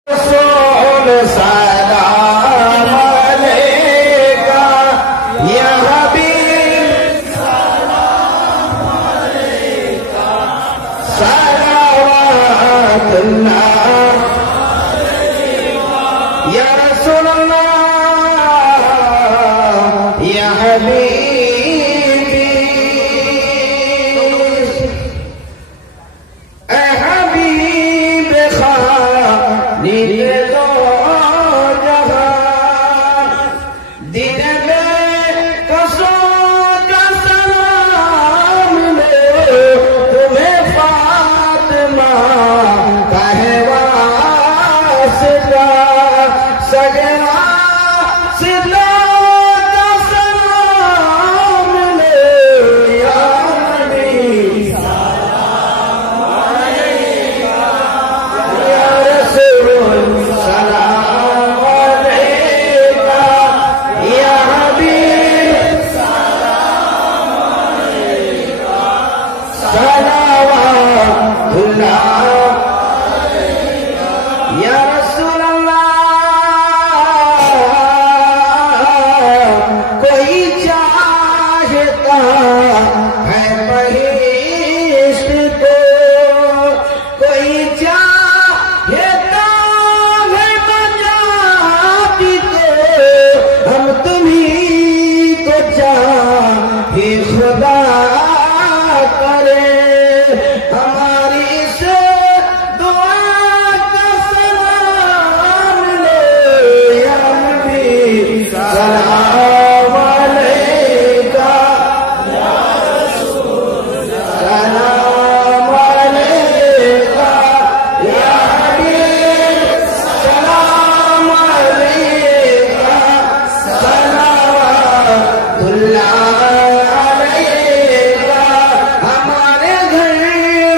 رسول سلام علیکہ یا حبیب سلام علیکہ صلوات اللہ یا رسول اللہ یا حبیبی. اے حبیب خالق دو جہاں دل میں قصوں کا سلام لے تمہیں فاطمہ کا ہے واسطہ سجنا سلا کا سلام لے یا نبی سلام علیکہ یا رسول سلام علیکہ یا حبیب سلام علیکہ صلوات اللہ یا رسول اللہ. کوئی چاہتا ہے بہشت کو، کوئی چاہتا ہے نجات کو، ہم تمہیں کو چاہے خدا کرے. ہماری اس دعا کا سلام لے یا نبی سلام علیکہ یا رسول سلام علیکہ یا حبیب سلام علیکہ صلوات اللہ علیکہ. ہمارے گھر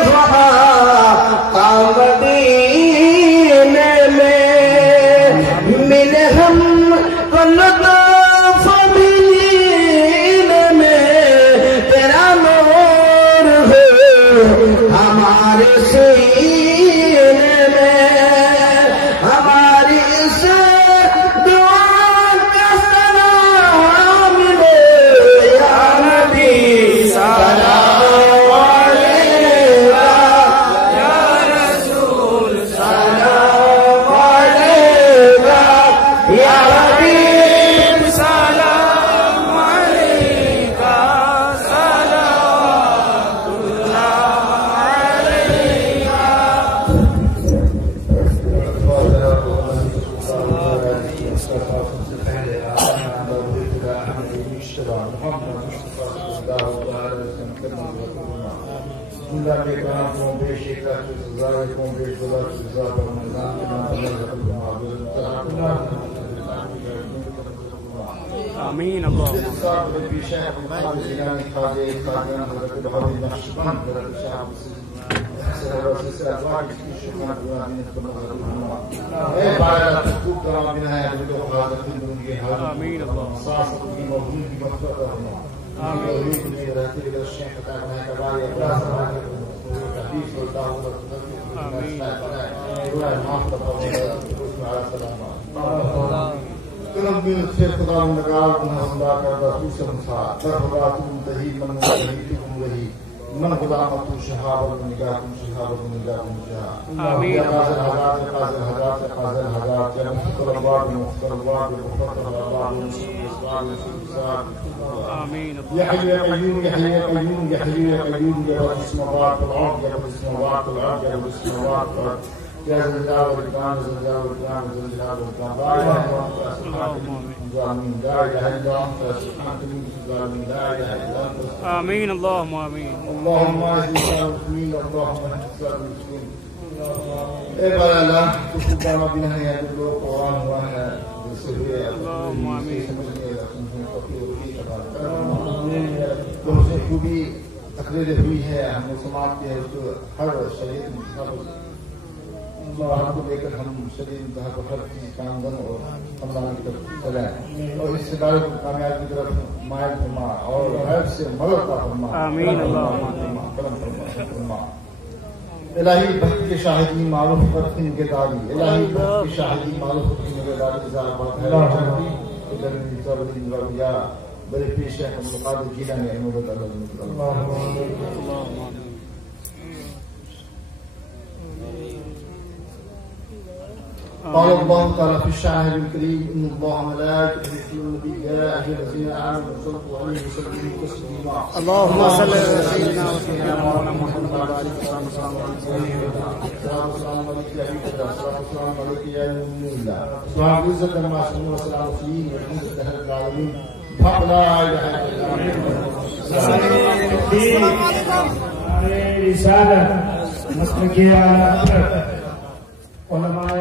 وہاں مدینے میں ملے ہم کو لطف ملینے میں تیرا نور ہو ہمارے سینے میں. ہماری اس دعا کا سلام لے یا نبی سلام علیکہ یا رسول سلام علیکہ یا حبیب سلام علیکہ صلوات اللہ علیکہ. اللہ کے کام کو پیش کر سزائے کو پیش کر سزا پر نظام کے آمین. اللہ آمین. کرم میں سے خدا نگار گناہ خدا کردہ تو سے مسا در خدا تو منتہی من منتہی تم رہی من خدا متو شہاب نگاہ تم شہاب نگاہ تم شہاب یا قاضر حضرات یا قاضر حضرات یا قاضر حضرات یا مفتر الواد مفتر الواد یا مفتر الواد آمین. یا حی یا قیوم یا حی یا قیوم یا حی یا قیوم یا رب السماوات والارض یا رب السماوات والارض یا رب السماوات والارض یا زلزال والإكرام زلزال والإكرام زلزال والإكرام لا إله إلا أنت الظالمين لا إله إلا أنت سبحانك من الظالمين لا إله إلا أنت آمین. اللهم آمین. اللهم أعز الإسلام والمسلمين اللهم اهد الإسلام والمسلمين. اے بار اللہ تو خدا بنا ہے جو قرآن ہوا ہے اللهم آمین. تو سے خوبی تقریر ہوئی ہے ہم نے سماعت کی ہے اس کو ہر شریعت مراحل کو لے کر ہم شریعت انتہا کو ہر چیز کا آمدن اور خاندان کی طرف چلائیں اور اس ادارے کو کامیابی کی طرف مائل فرما اور غیب سے مدد کا فرما آمین کرم فرما الہی بخت کے شاہدی معروف رکھن کے داری الہی بخت کے شاہدی معروف رکھن کے داری ازار بات ہے یا بڑے پیش ہے مقابل جیلہ میں احمد اللہ قال الله تعالى في الشاهد الكريم ان الله ملائكته يصلون على النبي يا ايها الذين امنوا صلوا عليه وسلموا تسليما اللهم صل على سيدنا محمد وعلى اله وصحبه وسلم السلام عليك يا ايها السلام عليك يا نبي الله سبحان عزة ما اسمه وسلام عليه والحمد لله رب العالمين حق لا اله الا الله رسالة مسلكية على علماء